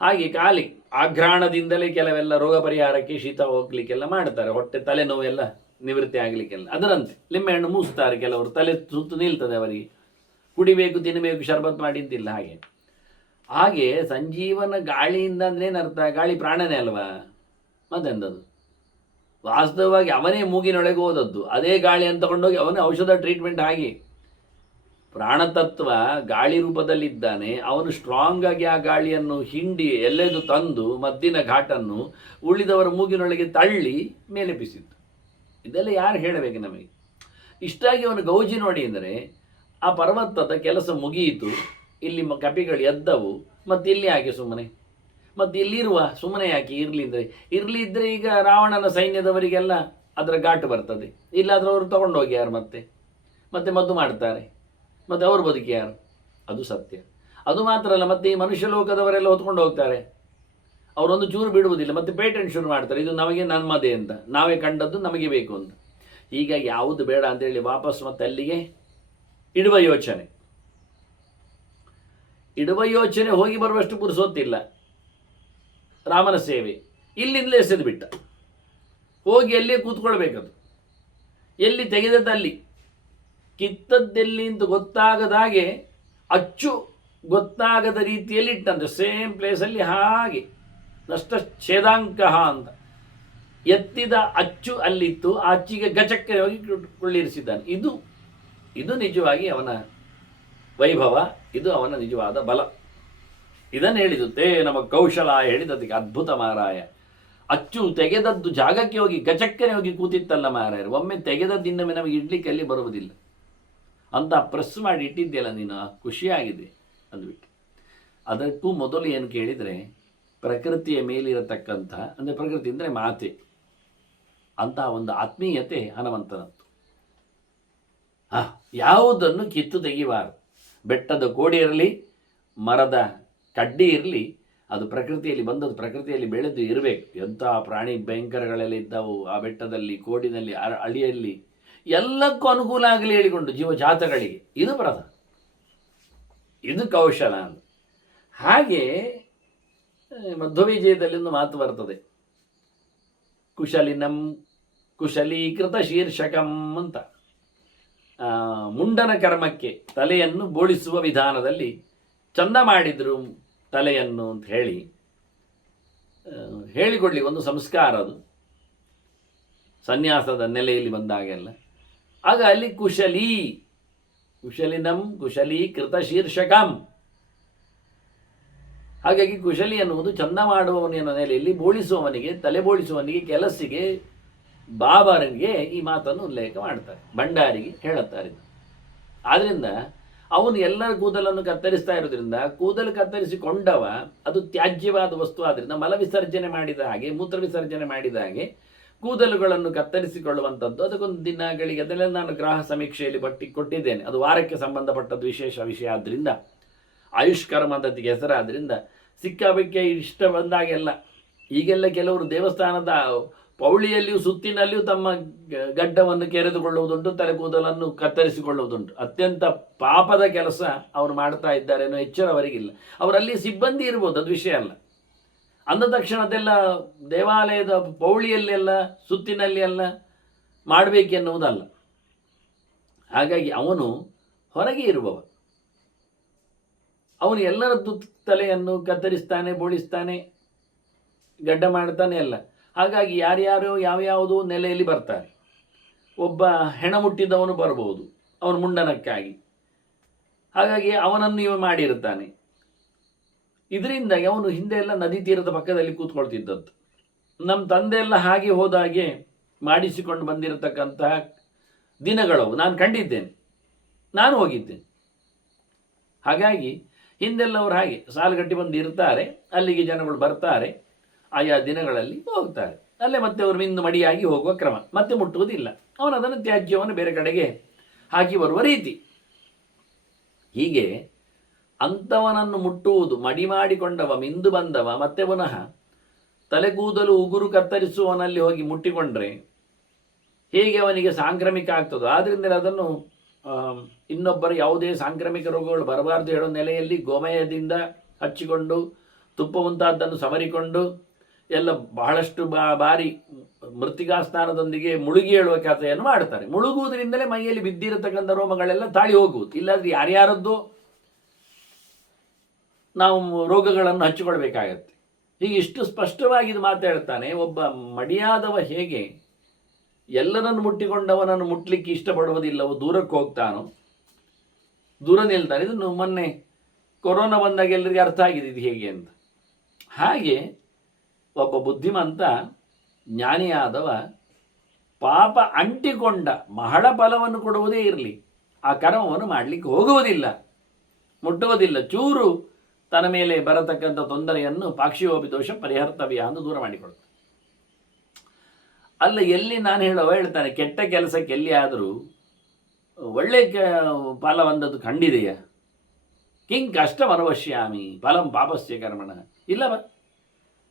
ಹಾಗೆ ಖಾಲಿ ಆಘ್ರಾಣದಿಂದಲೇ ಕೆಲವೆಲ್ಲ ರೋಗ ಪರಿಹಾರಕ್ಕೆ, ಶೀತ ಹೋಗ್ಲಿಕ್ಕೆಲ್ಲ ಮಾಡ್ತಾರೆ, ಹೊಟ್ಟೆ ತಲೆನೋವೆಲ್ಲ ನಿವೃತ್ತಿ ಆಗಲಿಕ್ಕೆಲ್ಲ. ಅದರಂತೆ ಲಿಂಬೆಹಣ್ಣು ಮೂಸ್ತಾರೆ ಕೆಲವರು, ತಲೆ ಸುತ್ತು ನಿಲ್ತದೆ ಅವರಿಗೆ, ಕುಡಿಬೇಕು ತಿನ್ನಬೇಕು ಶರ್ಬತ್ ಮಾಡಿದ್ದಿಲ್ಲ. ಹಾಗೆ ಸಂಜೀವನ ಗಾಳಿಯಿಂದ ಅಂದ್ರೇನರ್ಥ? ಗಾಳಿ ಪ್ರಾಣನೇ ಅಲ್ವಾ, ಮತ್ತೆಂದದು? ವಾಸ್ತವವಾಗಿ ಅವನೇ ಮೂಗಿನೊಳಗೆ ಹೋದದ್ದು, ಅದೇ ಗಾಳಿಯನ್ನು ತಗೊಂಡೋಗಿ ಅವನೇ ಔಷಧ ಟ್ರೀಟ್ಮೆಂಟ್. ಹಾಗೆ ಪ್ರಾಣತತ್ವ ಗಾಳಿ ರೂಪದಲ್ಲಿದ್ದಾನೆ. ಅವನು ಸ್ಟ್ರಾಂಗ್ ಆಗಿ ಆ ಗಾಳಿಯನ್ನು ಹಿಂಡಿ ಎಲ್ಲೆದು ತಂದು ಮದ್ದಿನ ಘಾಟನ್ನು ಉಳಿದವರ ಮೂಗಿನೊಳಗೆ ತಳ್ಳಿ ಮೇಲೆಪಿಸಿದ್ದು. ಇದೆಲ್ಲ ಯಾರು ಹೇಳಬೇಕು ನಮಗೆ? ಇಷ್ಟಾಗಿ ಅವನು ಗೌಜಿ ನೋಡಿ ಅಂದರೆ ಆ ಪರ್ವತದ ಕೆಲಸ ಮುಗಿಯಿತು, ಇಲ್ಲಿ ಕಪಿಗಳು ಎದ್ದವು, ಮತ್ತು ಇಲ್ಲಿ ಯಾಕೆ ಸುಮ್ಮನೆ, ಮತ್ತು ಇಲ್ಲಿರುವ ಸುಮ್ಮನೆ ಯಾಕೆ ಇರಲಿ ಇದ್ದರೆ ಈಗ ರಾವಣನ ಸೈನ್ಯದವರಿಗೆಲ್ಲ ಅದರ ಘಾಟು ಬರ್ತದೆ. ಇಲ್ಲಾದರೂ ಅವರು ತಗೊಂಡೋಗಿ ಯಾರು ಮತ್ತೆ ಮದ್ದು ಮಾಡ್ತಾರೆ, ಮತ್ತು ಅವರು ಬದುಕಿ ಯಾರು? ಅದು ಸತ್ಯ. ಅದು ಮಾತ್ರ ಅಲ್ಲ, ಮತ್ತೆ ಈ ಮನುಷ್ಯ ಲೋಕದವರೆಲ್ಲ ಹೊತ್ಕೊಂಡು ಹೋಗ್ತಾರೆ, ಅವರೊಂದು ಚೂರು ಬಿಡುವುದಿಲ್ಲ, ಮತ್ತೆ ಪೇಟೆಂಟ್ ಶುರು ಮಾಡ್ತಾರೆ, ಇದು ನಮಗೆ ನಮ್ಮದೇ ಅಂತ, ನಾವೇ ಕಂಡದ್ದು ನಮಗೆ ಬೇಕು ಅಂತ. ಹೀಗಾಗಿ ಯಾವುದು ಬೇಡ ಅಂತೇಳಿ ವಾಪಸ್ ಮತ್ತೆ ಅಲ್ಲಿಗೆ ಇಡುವ ಯೋಚನೆ ಹೋಗಿ ಬರುವಷ್ಟು ಪುರುಸೊತ್ತಿಲ್ಲ. ರಾಮನ ಸೇವೆ ಇಲ್ಲಿಂದಲೇ ಎಸೆದು ಬಿಟ್ಟ, ಹೋಗಿ ಅಲ್ಲೇ ಕೂತ್ಕೊಳ್ಬೇಕದು. ಎಲ್ಲಿ ತೆಗೆದದ್ದಲ್ಲಿ, ಕಿತ್ತದ್ದೆಲ್ಲಿ ಅಂತ ಗೊತ್ತಾಗದಾಗೆ, ಅಚ್ಚು ಗೊತ್ತಾಗದ ರೀತಿಯಲ್ಲಿ ಇಟ್ಟಂತೆ ಸೇಮ್ ಪ್ಲೇಸಲ್ಲಿ. ಹಾಗೆ ನಷ್ಟಚ್ಛೇದಾಂಕ ಅಂತ ಎತ್ತಿದ ಅಚ್ಚು ಅಲ್ಲಿತ್ತು, ಆ ಅಚ್ಚಿಗೆ ಗಚಕ್ಕೆ ಹೋಗಿ ಕೊಳ್ಳಿರಿಸಿದ್ದಾನೆ. ಇದು ನಿಜವಾಗಿ ಅವನ ವೈಭವ, ಇದು ಅವನ ನಿಜವಾದ ಬಲ. ಇದನ್ನು ಹೇಳಿದುತ್ತೆ ನಮ್ಮ ಕೌಶಲ ಹೇಳಿದದಕ್ಕೆ ಅದ್ಭುತ ಮಾರಾಯ. ಅಚ್ಚು ತೆಗೆದದ್ದು ಜಾಗಕ್ಕೆ ಹೋಗಿ ಗಚಕ್ಕನೆ ಹೋಗಿ ಕೂತಿತ್ತಲ್ಲ ಮಾರಾಯರು. ಒಮ್ಮೆ ತೆಗೆದದ್ದಿನ್ನೊಮ್ಮೆ ನಮಗೆ ಇಡ್ಲಿಕ್ಕೆ ಅಲ್ಲಿ ಬರುವುದಿಲ್ಲ ಅಂತ ಪ್ರೆಸ್ ಮಾಡಿ ಇಟ್ಟಿದ್ದೆಲ್ಲ ನೀನು, ಖುಷಿಯಾಗಿದೆ ಅಂದ್ಬಿಟ್ಟು. ಅದಕ್ಕೂ ಮೊದಲು ಏನು ಕೇಳಿದರೆ, ಪ್ರಕೃತಿಯ ಮೇಲಿರತಕ್ಕಂಥ, ಅಂದರೆ ಪ್ರಕೃತಿ ಅಂದರೆ ಮಾತೆ ಅಂತ ಒಂದು ಆತ್ಮೀಯತೆ ಹನುಮಂತನದ್ದು. ಯಾವುದನ್ನು ಕಿತ್ತು ತೆಗಿಬಾರದು. ಬೆಟ್ಟದ ಕೋಡಿ ಇರಲಿ, ಮರದ ಕಡ್ಡಿ ಇರಲಿ, ಅದು ಪ್ರಕೃತಿಯಲ್ಲಿ ಬಂದದ್ದು, ಪ್ರಕೃತಿಯಲ್ಲಿ ಬೆಳೆದು ಇರಬೇಕು. ಎಂಥ ಪ್ರಾಣಿ ಭಯಂಕರಗಳೆಲ್ಲ ಇದ್ದವು ಆ ಬೆಟ್ಟದಲ್ಲಿ, ಕೋಡಿನಲ್ಲಿ, ಅಳಿಯಲ್ಲಿ, ಎಲ್ಲಕ್ಕೂ ಅನುಕೂಲ ಆಗಲಿ ಹೇಳಿಕೊಂಡು ಜೀವಜಾತಗಳಿಗೆ. ಇದು ಪ್ರಧಾನ, ಇದು ಕೌಶಲ ಅಂತ. ಹಾಗೆ ಮಧ್ವವಿಜಯದಲ್ಲಿ ಒಂದು ಮಾತು ಬರ್ತದೆ, ಕುಶಲಿನಂ ಕುಶಲೀಕೃತ ಶೀರ್ಷಕಂ ಅಂತ. ಮುಂಡನ ಕರ್ಮಕ್ಕೆ ತಲೆಯನ್ನು ಬೋಳಿಸುವ ವಿಧಾನದಲ್ಲಿ ಚಂದ ಮಾಡಿದರು ತಲೆಯನ್ನು ಅಂತ ಹೇಳಿ ಹೇಳಿಕೊಡ್ಲಿ ಒಂದು ಸಂಸ್ಕಾರ ಅದು ಸನ್ಯಾಸದ ನೆಲೆಯಲ್ಲಿ ಬಂದಾಗೆಲ್ಲ. ಆಗ ಅಲ್ಲಿ ಕುಶಲಿನಂ ಕುಶಲೀ ಕೃತ ಶೀರ್ಷಕಂ. ಹಾಗಾಗಿ ಕುಶಲಿ ಅನ್ನುವುದು ಚಂದ ಮಾಡುವವನ ನೆಲೆಯಲ್ಲಿ ಬೋಳಿಸುವವನಿಗೆ, ತಲೆ ಬೋಳಿಸುವವನಿಗೆ, ಕೆಲಸಿಗೆ, ಬಾಬರನಿಗೆ ಈ ಮಾತನ್ನು ಉಲ್ಲೇಖ ಮಾಡ್ತಾರೆ, ಭಂಡಾರಿಗೆ ಹೇಳುತ್ತಾರೆ. ಆದ್ದರಿಂದ ಅವನು ಎಲ್ಲರ ಕೂದಲನ್ನು ಕತ್ತರಿಸ್ತಾ ಇರೋದ್ರಿಂದ ಕೂದಲು ಕತ್ತರಿಸಿಕೊಂಡವ ಅದು ತ್ಯಾಜ್ಯವಾದ ವಸ್ತು. ಆದ್ದರಿಂದ ಮಲ ವಿಸರ್ಜನೆ ಮಾಡಿದ ಹಾಗೆ, ಮೂತ್ರ ವಿಸರ್ಜನೆ ಮಾಡಿದ ಹಾಗೆ ಕೂದಲುಗಳನ್ನು ಕತ್ತರಿಸಿಕೊಳ್ಳುವಂಥದ್ದು ಅದಕ್ಕೊಂದು ದಿನಗಳಿಗೆ, ಅದನ್ನೆಲ್ಲ ನಾನು ಗ್ರಾಹ ಸಮೀಕ್ಷೆಯಲ್ಲಿ ಕೊಟ್ಟಿದ್ದೇನೆ. ಅದು ವಾರಕ್ಕೆ ಸಂಬಂಧಪಟ್ಟದ್ದು ವಿಶೇಷ ವಿಷಯ ಆದ್ದರಿಂದ, ಆಯುಷ್ಕರ್ಮ ಅಂತದಿಗೆ ಹೆಸರಾದ್ರಿಂದ ಸಿಕ್ಕಾಬಿಕ್ಕೆ ಇಷ್ಟ ಬಂದಾಗೆಲ್ಲ. ಈಗೆಲ್ಲ ಕೆಲವರು ದೇವಸ್ಥಾನದ ಪೌಳಿಯಲ್ಲಿಯೂ ಸುತ್ತಿನಲ್ಲಿಯೂ ತಮ್ಮ ಗಡ್ಡವನ್ನು ಕೆರೆದುಕೊಳ್ಳುವುದುಂಟು, ತಲೆ ಕೂದಲನ್ನು ಕತ್ತರಿಸಿಕೊಳ್ಳುವುದುಂಟು. ಅತ್ಯಂತ ಪಾಪದ ಕೆಲಸ ಅವರು ಮಾಡ್ತಾ ಇದ್ದಾರೇನೋ ಎಚ್ಚರ ಅವರಿಗಿಲ್ಲ. ಅವರಲ್ಲಿ ಸಿಬ್ಬಂದಿ ಇರ್ಬೋದು, ಅದು ವಿಷಯ ಅಲ್ಲ. ಅಂದ ತಕ್ಷಣ ಅದೆಲ್ಲ ದೇವಾಲಯದ ಪೌಳಿಯಲ್ಲೆಲ್ಲ ಸುತ್ತಿನಲ್ಲಿ ಎಲ್ಲ ಮಾಡಬೇಕೆನ್ನುವುದಲ್ಲ. ಹಾಗಾಗಿ ಅವನು ಹೊರಗೆ ಇರುವವ, ಅವನು ಎಲ್ಲರದ್ದು ತಲೆಯನ್ನು ಕತ್ತರಿಸ್ತಾನೆ, ಬೋಳಿಸ್ತಾನೆ, ಗಡ್ಡ ಮಾಡ್ತಾನೆ ಎಲ್ಲ. ಹಾಗಾಗಿ ಯಾರ್ಯಾರೋ ಯಾವ್ಯಾವುದೋ ನೆಲೆಯಲ್ಲಿ ಬರ್ತಾರೆ. ಒಬ್ಬ ಹೆಣ ಮುಟ್ಟಿದವನು ಬರ್ಬೋದು ಅವನು ಮುಂಡನಕ್ಕಾಗಿ, ಹಾಗಾಗಿ ಅವನನ್ನು ಇವ ಮಾಡಿರ್ತಾನೆ. ಇದರಿಂದಾಗಿ ಅವನು ಹಿಂದೆ ಎಲ್ಲ ನದಿ ತೀರದ ಪಕ್ಕದಲ್ಲಿ ಕೂತ್ಕೊಳ್ತಿದ್ದದ್ದು. ನಮ್ಮ ತಂದೆ ಎಲ್ಲ ಹಾಗೆ ಹೋದಾಗೆ ಮಾಡಿಸಿಕೊಂಡು ಬಂದಿರತಕ್ಕಂತಹ ದಿನಗಳವು ನಾನು ಕಂಡಿದ್ದೇನೆ, ನಾನು ಹೋಗಿದ್ದೇನೆ. ಹಾಗಾಗಿ ಹಿಂದೆಲ್ಲ ಅವರು ಹಾಗೆ ಸಾಲುಗಟ್ಟಿ ಬಂದು ಇರ್ತಾರೆ, ಅಲ್ಲಿಗೆ ಜನಗಳು ಬರ್ತಾರೆ, ಆಯಾ ದಿನಗಳಲ್ಲಿ ಹೋಗ್ತಾರೆ. ಅಲ್ಲೇ ಮತ್ತೆ ಅವರು ಮಿಂದು ಮಡಿಯಾಗಿ ಹೋಗುವ ಕ್ರಮ, ಮತ್ತೆ ಮುಟ್ಟುವುದಿಲ್ಲ. ಅವನು ಅದನ್ನು ತ್ಯಾಜ್ಯವನ್ನು ಬೇರೆ ಕಡೆಗೆ ಹಾಕಿ ಬರುವ ರೀತಿ. ಹೀಗೆ ಅಂಥವನನ್ನು ಮುಟ್ಟುವುದು, ಮಡಿ ಮಾಡಿಕೊಂಡವ, ಮಿಂದು ಬಂದವ ಮತ್ತೆ ಪುನಃ ತಲೆಗೂದಲು ಉಗುರು ಕತ್ತರಿಸುವವನಲ್ಲಿ ಹೋಗಿ ಮುಟ್ಟಿಕೊಂಡ್ರೆ ಹೇಗೆ ಅವನಿಗೆ ಸಾಂಕ್ರಾಮಿಕ ಆಗ್ತದೋ, ಆದ್ದರಿಂದ ಅದನ್ನು ಇನ್ನೊಬ್ಬರು ಯಾವುದೇ ಸಾಂಕ್ರಾಮಿಕ ರೋಗಗಳು ಬರಬಾರದು ಹೇಳೋ ನೆಲೆಯಲ್ಲಿ ಗೋಮಯದಿಂದ ಹಚ್ಚಿಕೊಂಡು ತುಪ್ಪ ಮುಂತಾದ್ದನ್ನು ಸವರಿಕೊಂಡು ಎಲ್ಲ ಬಹಳಷ್ಟು ಬಾರಿ ಮೃತ್ತಿಕಾ ಸ್ನಾನದೊಂದಿಗೆ ಮುಳುಗಿ ಹೇಳುವ ಕಥೆಯನ್ನು ಮಾಡ್ತಾರೆ. ಮುಳುಗುವುದರಿಂದಲೇ ಮೈಯಲ್ಲಿ ಬಿದ್ದಿರತಕ್ಕಂಥ ರೋಮಗಳೆಲ್ಲ ತಾಳಿ ಹೋಗುವುದು. ಇಲ್ಲಾಂದ್ರೆ ಯಾರ್ಯಾರದ್ದು ನಾವು ರೋಗಗಳನ್ನು ಹಚ್ಚಿಕೊಳ್ಬೇಕಾಗತ್ತೆ. ಹೀಗೆ ಇಷ್ಟು ಸ್ಪಷ್ಟವಾಗಿ ಇದು ಮಾತಾಡ್ತಾನೆ. ಒಬ್ಬ ಮಡಿಯಾದವ ಹೇಗೆ ಎಲ್ಲರನ್ನು ಮುಟ್ಟಿಕೊಂಡವನನ್ನು ಮುಟ್ಲಿಕ್ಕೆ ಇಷ್ಟಪಡುವುದಿಲ್ಲವೋ, ದೂರಕ್ಕೆ ಹೋಗ್ತಾನೋ, ದೂರ ನಿಲ್ತಾನೆ. ಇದನ್ನು ಮೊನ್ನೆ ಕೊರೋನಾ ಬಂದಾಗ ಎಲ್ಲರಿಗೆ ಅರ್ಥ ಆಗಿದೆ ಇದು ಹೇಗೆ ಅಂತ. ಹಾಗೆ ಒಬ್ಬ ಬುದ್ಧಿಮಂತ ಜ್ಞಾನಿಯಾದವ ಪಾಪ ಅಂಟಿಕೊಂಡ ಮಹಳ ಫಲವನ್ನು ಕೊಡುವುದೇ ಇರಲಿ, ಆ ಕರ್ಮವನ್ನು ಮಾಡಲಿಕ್ಕೆ ಹೋಗುವುದಿಲ್ಲ, ಮುಟ್ಟುವುದಿಲ್ಲ. ಚೂರು ತನ್ನ ಮೇಲೆ ಬರತಕ್ಕಂಥ ತೊಂದರೆಯನ್ನು ಪಾಕ್ಷಿಯೋಪಿ ದೋಷ ಪರಿಹರ್ತವ್ಯ ಅಂತ ದೂರ ಮಾಡಿಕೊಡ್ತಾನೆ. ಅಲ್ಲ, ಎಲ್ಲಿ ನಾನು ಹೇಳ್ತಾನೆ, ಕೆಟ್ಟ ಕೆಲಸಕ್ಕೆ ಎಲ್ಲಿ ಆದರೂ ಒಳ್ಳೆ ಫಲ ಬಂದದ್ದು ಕಂಡಿದೆಯಾ? ಕಿಂಗ್ ಕಷ್ಟಂ ಅನವಶ್ಯಾಮಿ ಫಲಂ ಪಾಪಸ್ಯ ಕರ್ಮಣ. ಇಲ್ಲವ,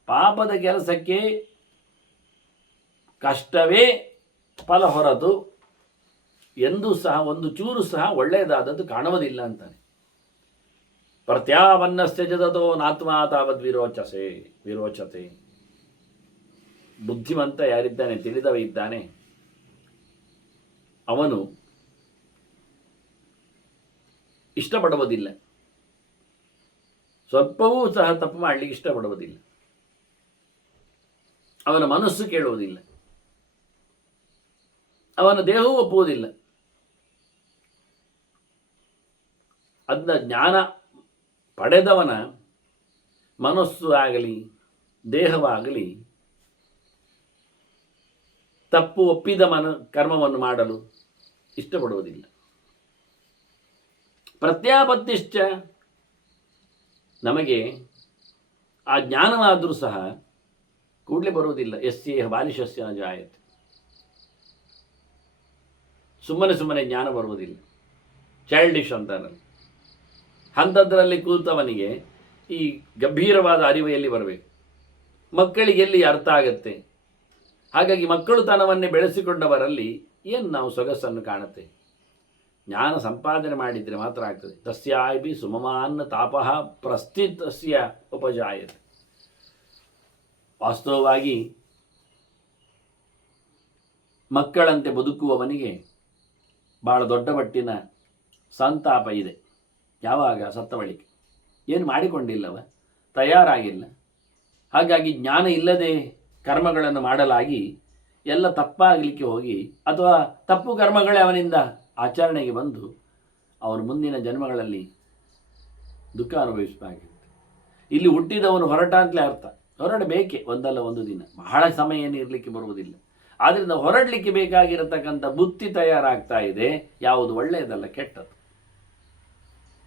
ಪಾಪದ ಕೆಲಸಕ್ಕೆ ಕಷ್ಟವೇ ಫಲ ಹೊರತು ಎಂದೂ ಸಹ ಒಂದು ಚೂರು ಸಹ ಒಳ್ಳೆಯದಾದದ್ದು ಕಾಣುವುದಿಲ್ಲ ಅಂತಾನೆ. ಪ್ರತ್ಯಾವನ್ನಸ್ಯ ಜದತೋ ನಾತ್ಮಾ ತಾವದ್ ವಿರೋಚತೆ. ಬುದ್ಧಿಮಂತ ಯಾರಿದ್ದಾನೆ, ತಿಳಿದವ ಇದ್ದಾನೆ, ಅವನು ಇಷ್ಟಪಡುವುದಿಲ್ಲ, ಸ್ವಲ್ಪವೂ ಸಹ ತಪ್ಪು ಮಾಡಲಿಕ್ಕೆ ಇಷ್ಟಪಡುವುದಿಲ್ಲ. ಅವನ ಮನಸ್ಸು ಕೇಳುವುದಿಲ್ಲ, ಅವನ ದೇಹವೂ ಒಪ್ಪುವುದಿಲ್ಲ. ಅದನ್ನ ಜ್ಞಾನ ಪಡೆದವನ ಮನಸ್ಸು ಆಗಲಿ ದೇಹವಾಗಲಿ ತಪ್ಪು ಒಪ್ಪಿದ ಕರ್ಮವನ್ನು ಮಾಡಲು ಇಷ್ಟಪಡುವುದಿಲ್ಲ. ಪ್ರತ್ಯಾಪತ್ತಿಶ್ಚ, ನಮಗೆ ಆ ಜ್ಞಾನವಾದರೂ ಸಹ ಕೂಡಲೇ ಬರುವುದಿಲ್ಲ. ಯಸ್ಯೇಹ ಬಾಲಿಶಸ್ಯ ನ ಜಾಯತೆ. ಸುಮ್ಮನೆ ಜ್ಞಾನ ಬರುವುದಿಲ್ಲ, ಚೈಲ್ಡಿಶ್ ಅಂತಾರಲ್ಲ, ಅಂಥದ್ರಲ್ಲಿ ಕೂತವನಿಗೆ ಈ ಗಂಭೀರವಾದ ಅರಿವು ಎಲ್ಲಿ ಬರಬೇಕು? ಮಕ್ಕಳಿಗೆ ಎಲ್ಲಿ ಅರ್ಥ ಆಗತ್ತೆ? ಹಾಗಾಗಿ ಮಕ್ಕಳುತನವನ್ನೇ ಬೆಳೆಸಿಕೊಂಡವರಲ್ಲಿ ಏನು ನಾವು ಸೊಗಸನ್ನು ಕಾಣುತ್ತೆ? ಜ್ಞಾನ ಸಂಪಾದನೆ ಮಾಡಿದರೆ ಮಾತ್ರ ಆಗ್ತದೆ. ತಸ್ಯಾಪಿ ಸುಮಮಾನ್ನ ತಾಪಃ ಪ್ರಸ್ಥಿತಸ್ಯ ಉಪಜಾಯತೆ. ವಾಸ್ತವವಾಗಿ ಮಕ್ಕಳಂತೆ ಬದುಕುವವನಿಗೆ ಬಹಳ ದೊಡ್ಡ ಮಟ್ಟಿನ ಸಂತಾಪ ಇದೆ. ಯಾವಾಗ? ಸತ್ತ ಬಳಿಕ. ಏನು ಮಾಡಿಕೊಂಡಿಲ್ಲವ, ತಯಾರಾಗಿಲ್ಲ. ಹಾಗಾಗಿ ಜ್ಞಾನ ಇಲ್ಲದೆ ಕರ್ಮಗಳನ್ನು ಮಾಡಲಾಗಿ ಎಲ್ಲ ತಪ್ಪಾಗಲಿಕ್ಕೆ ಹೋಗಿ ಅಥವಾ ತಪ್ಪು ಕರ್ಮಗಳೇ ಅವನಿಂದ ಆಚರಣೆಗೆ ಬಂದು ಅವನು ಮುಂದಿನ ಜನ್ಮಗಳಲ್ಲಿ ದುಃಖ ಅನುಭವಿಸಬೇಕಾಗಿರುತ್ತೆ. ಇಲ್ಲಿ ಹುಟ್ಟಿದವನು ಹೊರಟ ಅಂತಲೇ ಅರ್ಥ. ಹೊರಡಬೇಕೆ ಒಂದಲ್ಲ ಒಂದು ದಿನ, ಬಹಳ ಸಮಯ ಏನು ಇರಲಿಕ್ಕೆ ಬರುವುದಿಲ್ಲ. ಆದ್ದರಿಂದ ಹೊರಡಲಿಕ್ಕೆ ಬೇಕಾಗಿರತಕ್ಕಂಥ ಬುತ್ತಿ ತಯಾರಾಗ್ತಾ ಇದೆ. ಯಾವುದು ಒಳ್ಳೆಯದಲ್ಲ, ಕೆಟ್ಟದ್ದು,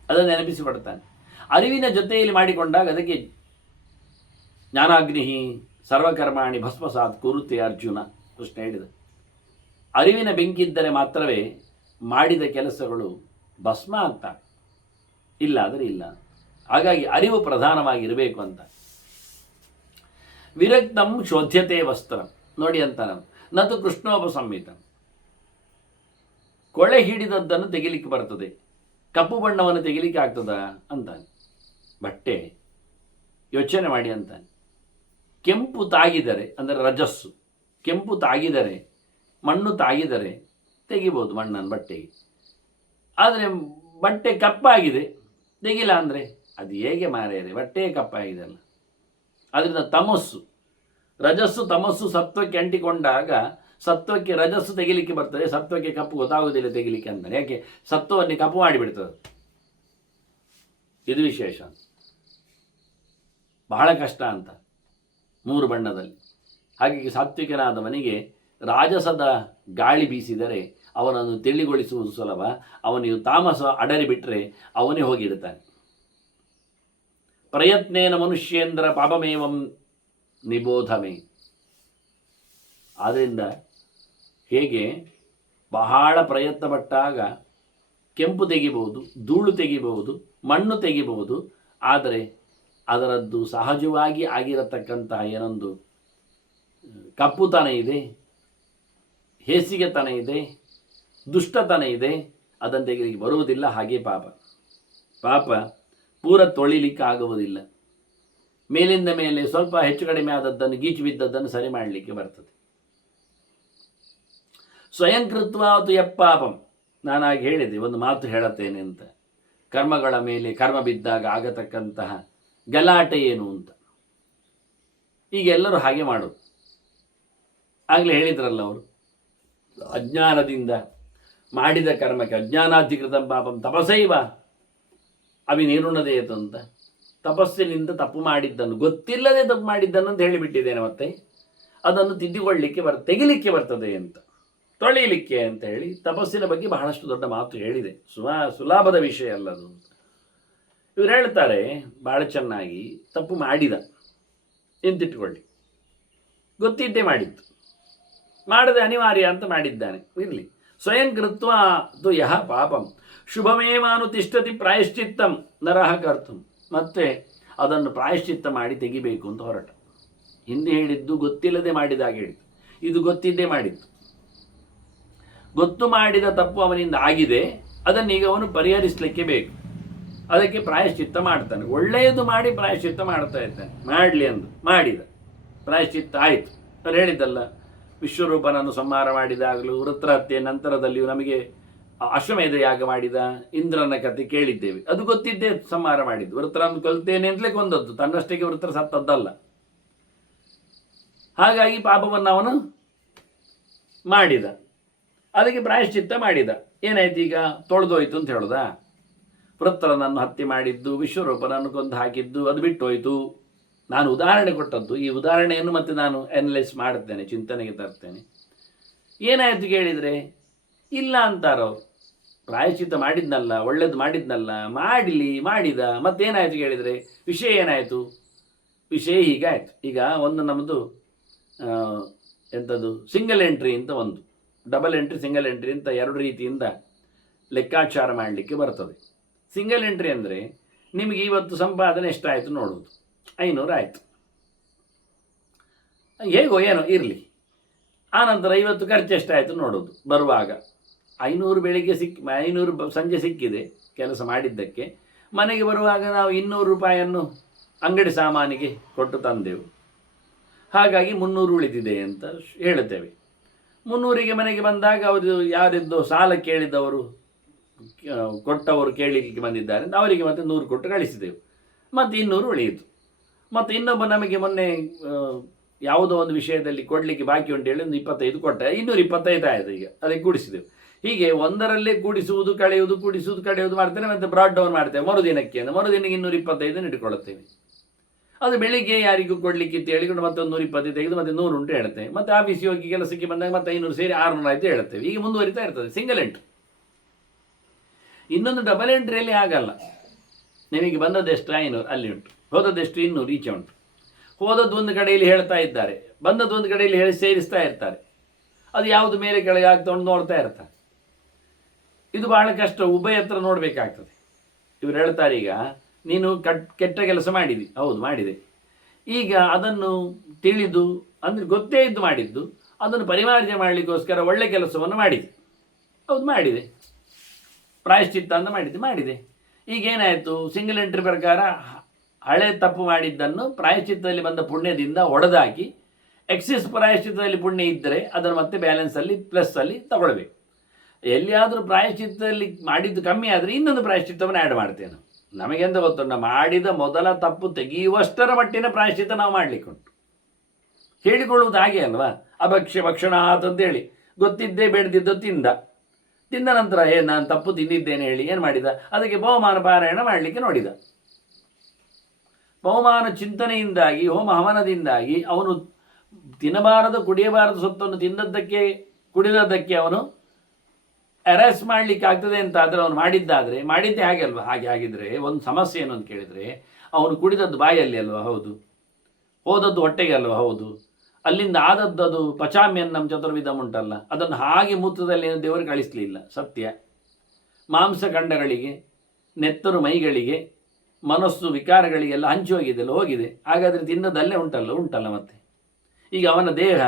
ಅದನ್ನು ನೆನಪಿಸಿಕೊಡ್ತಾನೆ. ಅರಿವಿನ ಜೊತೆಯಲ್ಲಿ ಮಾಡಿಕೊಂಡಾಗ ಅದಕ್ಕೆ ಜ್ಞಾನಾಗ್ನಿ ಸರ್ವಕರ್ಮಾಣಿ ಭಸ್ಮಸಾತ್ ಕುರುತೆ ಅರ್ಜುನ ಕೃಷ್ಣ ಹೇಳಿದ. ಅರಿವಿನ ಬೆಂಕಿದ್ದರೆ ಮಾತ್ರವೇ ಮಾಡಿದ ಕೆಲಸಗಳು ಭಸ್ಮ ಆಗ್ತವೆ, ಇಲ್ಲ ಆದರೆ ಇಲ್ಲ. ಹಾಗಾಗಿ ಅರಿವು ಪ್ರಧಾನವಾಗಿರಬೇಕು ಅಂತ. ವಿರಕ್ತಂ ಶೋಧ್ಯತೆ ವಸ್ತ್ರ ನೋಡಿ ಅಂತ ನತು ಕೃಷ್ಣೋಪಸಂಹಿತ. ಕೊಳೆ ಹಿಡಿದದ್ದನ್ನು ತೆಗಿಲಿಕ್ಕೆ ಬರ್ತದೆ, ಕಪ್ಪು ಬಣ್ಣವನ್ನು ತೆಗಿಲಿಕ್ಕೆ ಆಗ್ತದ ಅಂತಾನೆ. ಬಟ್ಟೆ ಯೋಚನೆ ಮಾಡಿ ಅಂತಾನೆ. ಕೆಂಪು ತಾಗಿದರೆ ಅಂದರೆ ರಜಸ್ಸು, ಕೆಂಪು ತಾಗಿದರೆ, ಮಣ್ಣು ತಾಗಿದರೆ ತೆಗಿಬೋದು ಮಣ್ಣನ್ನು ಬಟ್ಟೆಗೆ. ಆದರೆ ಬಟ್ಟೆ ಕಪ್ಪಾಗಿದೆ ತೆಗಿಲ್ಲ ಅಂದರೆ ಅದು ಹೇಗೆ ಮಾರೇರೆ, ಬಟ್ಟೆ ಕಪ್ಪಾಗಿದೆ ಅಲ್ಲ. ಅದರಿಂದ ತಮಸ್ಸು, ರಜಸ್ಸು ತಮಸ್ಸು ಸತ್ವಕ್ಕೆ ಅಂಟಿಕೊಂಡಾಗ ಸತ್ವಕ್ಕೆ ರಜಸ್ಸು ತೆಗಿಲಿಕ್ಕೆ ಬರ್ತದೆ, ಸತ್ವಕ್ಕೆ ಕಪ್ಪು ಗೊತ್ತಾಗುವುದಿಲ್ಲ ತೆಗಿಲಿಕ್ಕೆ ಅಂತಾನೆ. ಯಾಕೆ? ಸತ್ವವನ್ನು ಕಪ್ಪು ಮಾಡಿಬಿಡ್ತದೆ. ಇದು ವಿಶೇಷ, ಬಹಳ ಕಷ್ಟ ಅಂತ 3 ಬಣ್ಣದಲ್ಲಿ. ಹಾಗಾಗಿ ಸಾತ್ವಿಕನಾದವನಿಗೆ ರಾಜಸದ ಗಾಳಿ ಬೀಸಿದರೆ ಅವನನ್ನು ತಿಳಿಗೊಳಿಸುವುದು ಸುಲಭ. ಅವನಿಗೆ ತಾಮಸ ಅಡರಿ ಬಿಟ್ಟರೆ ಅವನೇ ಹೋಗಿಡ್ತಾನೆ. ಪ್ರಯತ್ನೇನ ಮನುಷ್ಯೇಂದ್ರ ಪಾಪಮೇವಂ ನಿಬೋಧಮೇ. ಆದ್ದರಿಂದ ಹೇಗೆ ಬಹಳ ಪ್ರಯತ್ನ ಪಟ್ಟಾಗ ಕೆಂಪು ತೆಗಿಬಹುದು, ಧೂಳು ತೆಗಿಬಹುದು, ಮಣ್ಣು ತೆಗಿಬಹುದು. ಆದರೆ ಅದರದ್ದು ಸಹಜವಾಗಿ ಆಗಿರತಕ್ಕಂತಹ ಏನೊಂದು ಕಪ್ಪುತನ ಇದೆ, ಹೇಸಿಗೆತನ ಇದೆ, ದುಷ್ಟತನ ಇದೆ, ಅದನ್ನು ತೆಗಿಲಿಕ್ಕೆ ಬರುವುದಿಲ್ಲ. ಹಾಗೆ ಪಾಪ ಪೂರ ತೊಳಿಲಿಕ್ಕೆ ಆಗುವುದಿಲ್ಲ. ಮೇಲಿಂದ ಮೇಲೆ ಸ್ವಲ್ಪ ಹೆಚ್ಚು ಕಡಿಮೆ ಆದದ್ದನ್ನು, ಗೀಚು ಬಿದ್ದದ್ದನ್ನು ಸರಿ ಮಾಡಲಿಕ್ಕೆ ಬರ್ತದೆ. ಸ್ವಯಂಕೃತ್ವ ಅದು ಯಪ್ಪಾಪಂ. ನಾನಾಗಿ ಹೇಳಿದೆ, ಒಂದು ಮಾತು ಹೇಳುತ್ತೇನೆ ಅಂತ. ಕರ್ಮಗಳ ಮೇಲೆ ಕರ್ಮ ಬಿದ್ದಾಗ ಆಗತಕ್ಕಂತಹ ಗಲಾಟೆ ಏನು ಅಂತ. ಈಗ ಎಲ್ಲರೂ ಹಾಗೆ ಮಾಡೋದು. ಆಗಲೇ ಹೇಳಿದ್ರಲ್ಲ ಅವರು, ಅಜ್ಞಾನದಿಂದ ಮಾಡಿದ ಕರ್ಮಕ್ಕೆ ಅಜ್ಞಾನಾಧಿಕೃತ ಪಾಪಂ ತಪಸೈವ ಅವಿನಿರುಣದೇತು ಅಂತ. ತಪಸ್ಸಿನಿಂದ ತಪ್ಪು ಮಾಡಿದ್ದನ್ನು, ಗೊತ್ತಿಲ್ಲದೆ ತಪ್ಪು ಮಾಡಿದ್ದನ್ನು ಅಂತ ಹೇಳಿಬಿಟ್ಟಿದ್ದೇನೆ. ಮತ್ತೆ ಅದನ್ನು ತಿದ್ದಿಕೊಳ್ಳಲಿಕ್ಕೆ ತೆಗಿಲಿಕ್ಕೆ ಬರ್ತದೆ ಅಂತ, ತೊಳೆಯಲಿಕ್ಕೆ ಅಂತ ಹೇಳಿ ತಪಸ್ಸಿನ ಬಗ್ಗೆ ಬಹಳಷ್ಟು ದೊಡ್ಡ ಮಾತು ಹೇಳಿದೆ. ಸುಲಭದ ವಿಷಯ ಅಲ್ಲದು ಅಂತ ಇವರು ಹೇಳ್ತಾರೆ. ಭಾಳ ಚೆನ್ನಾಗಿ ತಪ್ಪು ಮಾಡಿದ ಎಂತಿಟ್ಕೊಳ್ಳಿ, ಗೊತ್ತಿದ್ದೇ ಮಾಡಿದ್ದು, ಮಾಡದೆ ಅನಿವಾರ್ಯ ಅಂತ ಮಾಡಿದ್ದಾನೆ, ಇರಲಿ. ಸ್ವಯಂ ಕೃತ್ವ ತು ಯಹ ಪಾಪಂ ಶುಭಮೇವಾನುತಿಷ್ಠತಿ ಪ್ರಾಯಶ್ಚಿತ್ತಂ ನರಹ ಕರ್ತುಂ. ಮತ್ತೆ ಅದನ್ನು ಪ್ರಾಯಶ್ಚಿತ್ತ ಮಾಡಿ ತೆಗಿಬೇಕು ಅಂತ ಹೊರಟ. ಹಿಂದೆ ಹೇಳಿದ್ದು ಗೊತ್ತಿಲ್ಲದೆ ಮಾಡಿದಾಗ ಹೇಳಿದ್ದು, ಇದು ಗೊತ್ತಿದ್ದೇ ಮಾಡಿದ್ದು. ಗೊತ್ತು ಮಾಡಿದ ತಪ್ಪು ಅವನಿಂದ ಆಗಿದೆ, ಅದನ್ನೀಗ ಅವನು ಪರಿಹರಿಸಲಿಕ್ಕೆ ಬೇಕು. ಅದಕ್ಕೆ ಪ್ರಾಯಶ್ಚಿತ್ತ ಮಾಡ್ತಾನೆ. ಒಳ್ಳೆಯದು ಮಾಡಿ ಪ್ರಾಯಶ್ಚಿತ್ತ ಮಾಡ್ತಾ ಇದ್ದಾನೆ. ಮಾಡಲಿ ಅಂದು ಮಾಡಿದ, ಪ್ರಾಯಶ್ಚಿತ್ತ ಆಯಿತು. ಅವ್ರು ಹೇಳಿದ್ದಲ್ಲ, ವಿಶ್ವರೂಪನನ್ನು ಸಂಹಾರ ಮಾಡಿದಾಗಲೂ ವೃತ್ರಹತ್ಯೆ ನಂತರದಲ್ಲಿಯೂ ನಮಗೆ ಅಶ್ವಮೇಧ ಯಾಗ ಮಾಡಿದ ಇಂದ್ರನ ಕಥೆ ಕೇಳಿದ್ದೇವೆ. ಅದು ಗೊತ್ತಿದ್ದೇ ಸಂಹಾರ ಮಾಡಿದ್ದು. ವೃತ್ರನ್ನು ಕೊಲ್ತೇನೆ ಅಂತಲೇ ಕೊಂದದ್ದು, ತನ್ನಷ್ಟಕ್ಕೆ ವೃತ್ರ ಸತ್ತದ್ದಲ್ಲ. ಹಾಗಾಗಿ ಪಾಪವನ್ನು ಅವನು ಮಾಡಿದ, ಅದಕ್ಕೆ ಪ್ರಾಯಶ್ಚಿತ್ತ ಮಾಡಿದ. ಏನಾಯ್ತು ಈಗ? ತೊಳೆದೋಯ್ತು ಅಂತ ಹೇಳೋದಾ? ವೃತ್ರನನ್ನು ಹತ್ಯೆ ಮಾಡಿದ್ದು, ವಿಶ್ವರೂಪನನ್ನು ಕೊಂದು ಹಾಕಿದ್ದು, ಅದು ಬಿಟ್ಟೋಯ್ತು. ನಾನು ಉದಾಹರಣೆ ಕೊಟ್ಟದ್ದು. ಈ ಉದಾಹರಣೆಯನ್ನು ಮತ್ತೆ ನಾನು ಅನಲೈಸ್ ಮಾಡ್ತೇನೆ, ಚಿಂತನೆಗೆ ತರ್ತೇನೆ. ಏನಾಯಿತು ಕೇಳಿದರೆ ಇಲ್ಲ ಅಂತಾರವ್ರು. ಪ್ರಾಯಶ್ಚಿತ್ತ ಮಾಡಿದ್ನಲ್ಲ, ಒಳ್ಳೇದು ಮಾಡಿದ್ನಲ್ಲ, ಮಾಡಿದ ಮತ್ತೇನಾಯಿತು ಕೇಳಿದರೆ ವಿಷಯ ಏನಾಯಿತು? ವಿಷಯ ಹೀಗಾಯಿತು. ಈಗ ಒಂದು ನಮ್ಮದು ಎಂಥದ್ದು ಸಿಂಗಲ್ ಎಂಟ್ರಿ ಅಂತ, ಒಂದು ಡಬಲ್ ಎಂಟ್ರಿ, ಸಿಂಗಲ್ ಎಂಟ್ರಿ ಅಂತ 2 ರೀತಿಯಿಂದ ಲೆಕ್ಕಾಚಾರ ಮಾಡಲಿಕ್ಕೆ ಬರ್ತದೆ. ಸಿಂಗಲ್ ಎಂಟ್ರಿ ಅಂದರೆ ನಿಮಗೆ ಇವತ್ತು ಸಂಪಾದನೆ ಎಷ್ಟಾಯಿತು ನೋಡೋದು, 500 ಆಯಿತು, ಹೇಗೋ ಏನೋ ಇರಲಿ. ಆನಂತರ 50 ಖರ್ಚು ಎಷ್ಟಾಯಿತು ನೋಡೋದು. ಬರುವಾಗ 500 ಬೆಳಿಗ್ಗೆ 500 ಸಂಜೆ ಸಿಕ್ಕಿದೆ ಕೆಲಸ ಮಾಡಿದ್ದಕ್ಕೆ. ಮನೆಗೆ ಬರುವಾಗ ನಾವು 200 ರೂಪಾಯಿಯನ್ನು ಅಂಗಡಿ ಸಾಮಾನಿಗೆ ಕೊಟ್ಟು ತಂದೆವು, ಹಾಗಾಗಿ 300 ಉಳಿದಿದೆ ಅಂತ ಹೇಳುತ್ತೇವೆ. 300ಗೆ ಮನೆಗೆ ಬಂದಾಗ ಅವರು ಯಾರಿದ್ದೋ ಸಾಲ ಕೇಳಿದವರು ಕೊಟ್ಟವರು ಕೇಳಲಿಕ್ಕೆ ಬಂದಿದ್ದಾರೆ, ಅವರಿಗೆ ಮತ್ತೆ 100 ಕೊಟ್ಟು ಕಳಿಸಿದೆವು. ಮತ್ತು 200 ಉಳಿಯಿತು. ಮತ್ತು ಇನ್ನೊಬ್ಬ ನಮಗೆ ಮೊನ್ನೆ ಯಾವುದೋ ಒಂದು ವಿಷಯದಲ್ಲಿ ಕೊಡಲಿಕ್ಕೆ ಬಾಕಿ ಉಂಟು ಹೇಳಿ ಒಂದು 25 ಕೊಟ್ಟ, 225 ಆಯಿತು. ಈಗ ಅದಕ್ಕೆ ಕೂಡಿಸಿದೆವು. ಹೀಗೆ ಒಂದರಲ್ಲೇ ಕೂಡಿಸುವುದು ಕಳೆಯುವುದು ಕೂಡಿಸುವುದು ಕಳೆಯುವುದು ಮಾಡ್ತೇನೆ, ಮತ್ತು ಬ್ರಾಡ್ ಡೌನ್ ಮಾಡ್ತೇವೆ. ಮರುದಿನಕ್ಕೆ 225 ಇಟ್ಟುಕೊಳ್ಳುತ್ತೇವೆ. ಅದು ಬೆಳಿಗ್ಗೆ ಯಾರಿಗೂ ಕೊಡಲಿಕ್ಕಿತ್ತು ಹೇಳಿಕೊಂಡು ಮತ್ತೊಂದು 120 ತೆಗೆದು ಮತ್ತೆ 100 ಉಂಟು ಹೇಳ್ತೇವೆ. ಮತ್ತು ಆಫೀಸಿಗೆ ಹೋಗಿ ಕೆಲಸಕ್ಕೆ ಬಂದಾಗ ಮತ್ತೆ 500 ಸೇರಿ 600 ಆಯಿತು ಹೇಳ್ತೇವೆ. ಈಗ ಮುಂದುವರಿತಾ ಇರ್ತದೆ ಸಿಂಗಲ್ ಎಂಟ್ರಿ. ಇನ್ನೊಂದು ಡಬಲ್ ಎಂಟ್ರಿಯಲ್ಲಿ ಆಗಲ್ಲ. ನಿಮಗೆ ಬಂದದ್ದೆಷ್ಟು 500 ಅಲ್ಲಿ ಉಂಟು, ಹೋದದ್ದೆಷ್ಟು 200 ಈಚೆ ಉಂಟು. ಹೋದದ್ದು ಒಂದು ಕಡೆಯಲ್ಲಿ ಹೇಳ್ತಾ ಇದ್ದಾರೆ, ಬಂದದ್ದು ಒಂದು ಕಡೆಯಲ್ಲಿ ಹೇಳಿ ಸೇರಿಸ್ತಾ ಇರ್ತಾರೆ. ಅದು ಯಾವುದು ಮೇಲೆ ಕೆಳಗೆ ಆಗ್ತಾ ಉಂಟು ನೋಡ್ತಾ ಇರ್ತಾರೆ. ಇದು ಬಹಳ ಕಷ್ಟ, ಉಭಯ ಹತ್ರ ನೋಡಬೇಕಾಗ್ತದೆ. ಇವರು ಹೇಳ್ತಾರೆ, ಈಗ ನೀನು ಕೆಟ್ಟ ಕೆಲಸ ಮಾಡಿದಿ, ಹೌದು ಮಾಡಿದೆ. ಈಗ ಅದನ್ನು ತಿಳಿದು ಅಂದರೆ ಗೊತ್ತೇ ಇದ್ದು ಮಾಡಿದ್ದು, ಅದನ್ನು ಪರಿಮಾರ್ಜನೆ ಮಾಡಲಿಕ್ಕೋಸ್ಕರ ಒಳ್ಳೆ ಕೆಲಸವನ್ನು ಮಾಡಿದೆ, ಹೌದು ಮಾಡಿದೆ, ಪ್ರಾಯಶ್ಚಿತ್ತ ಅಂತ ಮಾಡಿದೆ. ಈಗೇನಾಯಿತು, ಸಿಂಗಲ್ ಎಂಟ್ರಿ ಪ್ರಕಾರ ಹಳೆ ತಪ್ಪು ಮಾಡಿದ್ದನ್ನು ಪ್ರಾಯಶ್ಚಿತ್ತದಲ್ಲಿ ಬಂದ ಪುಣ್ಯದಿಂದ ಹೊಡೆದಾಕಿ ಎಕ್ಸಿಸ್ ಪ್ರಾಯಶ್ಚಿತ್ತದಲ್ಲಿ ಪುಣ್ಯ ಇದ್ದರೆ ಅದನ್ನು ಮತ್ತೆ ಬ್ಯಾಲೆನ್ಸಲ್ಲಿ ಪ್ಲಸ್ಸಲ್ಲಿ ತಗೊಳ್ಬೇಕು. ಎಲ್ಲಿಯಾದರೂ ಪ್ರಾಯಶ್ಚಿತ್ತದಲ್ಲಿ ಮಾಡಿದ್ದು ಕಮ್ಮಿ ಆದರೆ ಇನ್ನೊಂದು ಪ್ರಾಯಶ್ಚಿತ್ತವನ್ನು ಆ್ಯಡ್ ಮಾಡ್ತೇವೆ ನಾವು. ನಮಗೆಂತ ಗೊತ್ತುಂಟ, ಮಾಡಿದ ಮೊದಲ ತಪ್ಪು ತೆಗೆಯುವಷ್ಟರ ಮಟ್ಟಿನ ಪ್ರಾಯಶ್ಚಿತ್ತ ನಾವು ಮಾಡಲಿಕ್ಕುಂಟು. ಹೇಳಿಕೊಳ್ಳುವುದು ಹಾಗೆ ಅಲ್ವಾ, ಅಭಕ್ಷ್ಯ ಭಕ್ಷಣಾತ್ ಅಂತೇಳಿ ಗೊತ್ತಿದ್ದೇ ಬೇಡದಿದ್ದು ತಿಂದ ನಂತರ ನಾನು ತಪ್ಪು ತಿಂದಿದ್ದೇನೆ ಹೇಳಿ ಏನು ಮಾಡಿದ, ಅದಕ್ಕೆ ಬಹುಮಾನ ಪಾರಾಯಣ ಮಾಡಲಿಕ್ಕೆ ನೋಡಿದ. ಬಹುಮಾನ ಚಿಂತನೆಯಿಂದಾಗಿ ಹೋಮ ಹವನದಿಂದಾಗಿ ಅವನು ತಿನ್ನಬಾರದು ಕುಡಿಯಬಾರದು ಸೊತ್ತನ್ನು ತಿಂದದ್ದಕ್ಕೆ ಕುಡಿದದ್ದಕ್ಕೆ ಅವನು ಅರೆಸ್ಟ್ ಮಾಡಲಿಕ್ಕೆ ಆಗ್ತದೆ ಅಂತ ಆದರೆ ಅವನು ಮಾಡಿದ್ದೇ ಹಾಗೆ ಅಲ್ವಾ. ಆಗಿದ್ರೆ ಒಂದು ಸಮಸ್ಯೆ ಏನು ಅಂತ ಕೇಳಿದರೆ, ಅವನು ಕುಡಿದದ್ದು ಬಾಯಲ್ಲಿ ಅಲ್ವಾ, ಹೌದು, ಹೋದದ್ದು ಹೊಟ್ಟೆಗೆ ಅಲ್ವಾ, ಹೌದು, ಅಲ್ಲಿಂದ ಆದದ್ದು ಅದು ಪಚಾಮ್ಯನ್ನಂ ಚತುರ್ವಿಧಂ ಉಂಟಲ್ಲ, ಅದನ್ನು ಹಾಗೆ ಮೂತ್ರದಲ್ಲಿ ಏನು ದೇವರು ಕಳಿಸಲಿಲ್ಲ, ಸತ್ಯ. ಮಾಂಸಖಂಡಗಳಿಗೆ, ನೆತ್ತರು ಮೈಗಳಿಗೆ, ಮನಸ್ಸು ವಿಕಾರಗಳಿಗೆಲ್ಲ ಹಂಚಿ ಹೋಗಿದೆ. ಹಾಗಾದರೆ ತಿನ್ನದಲ್ಲೇ ಉಂಟಲ್ಲ ಮತ್ತೆ. ಈಗ ಅವನ ದೇಹ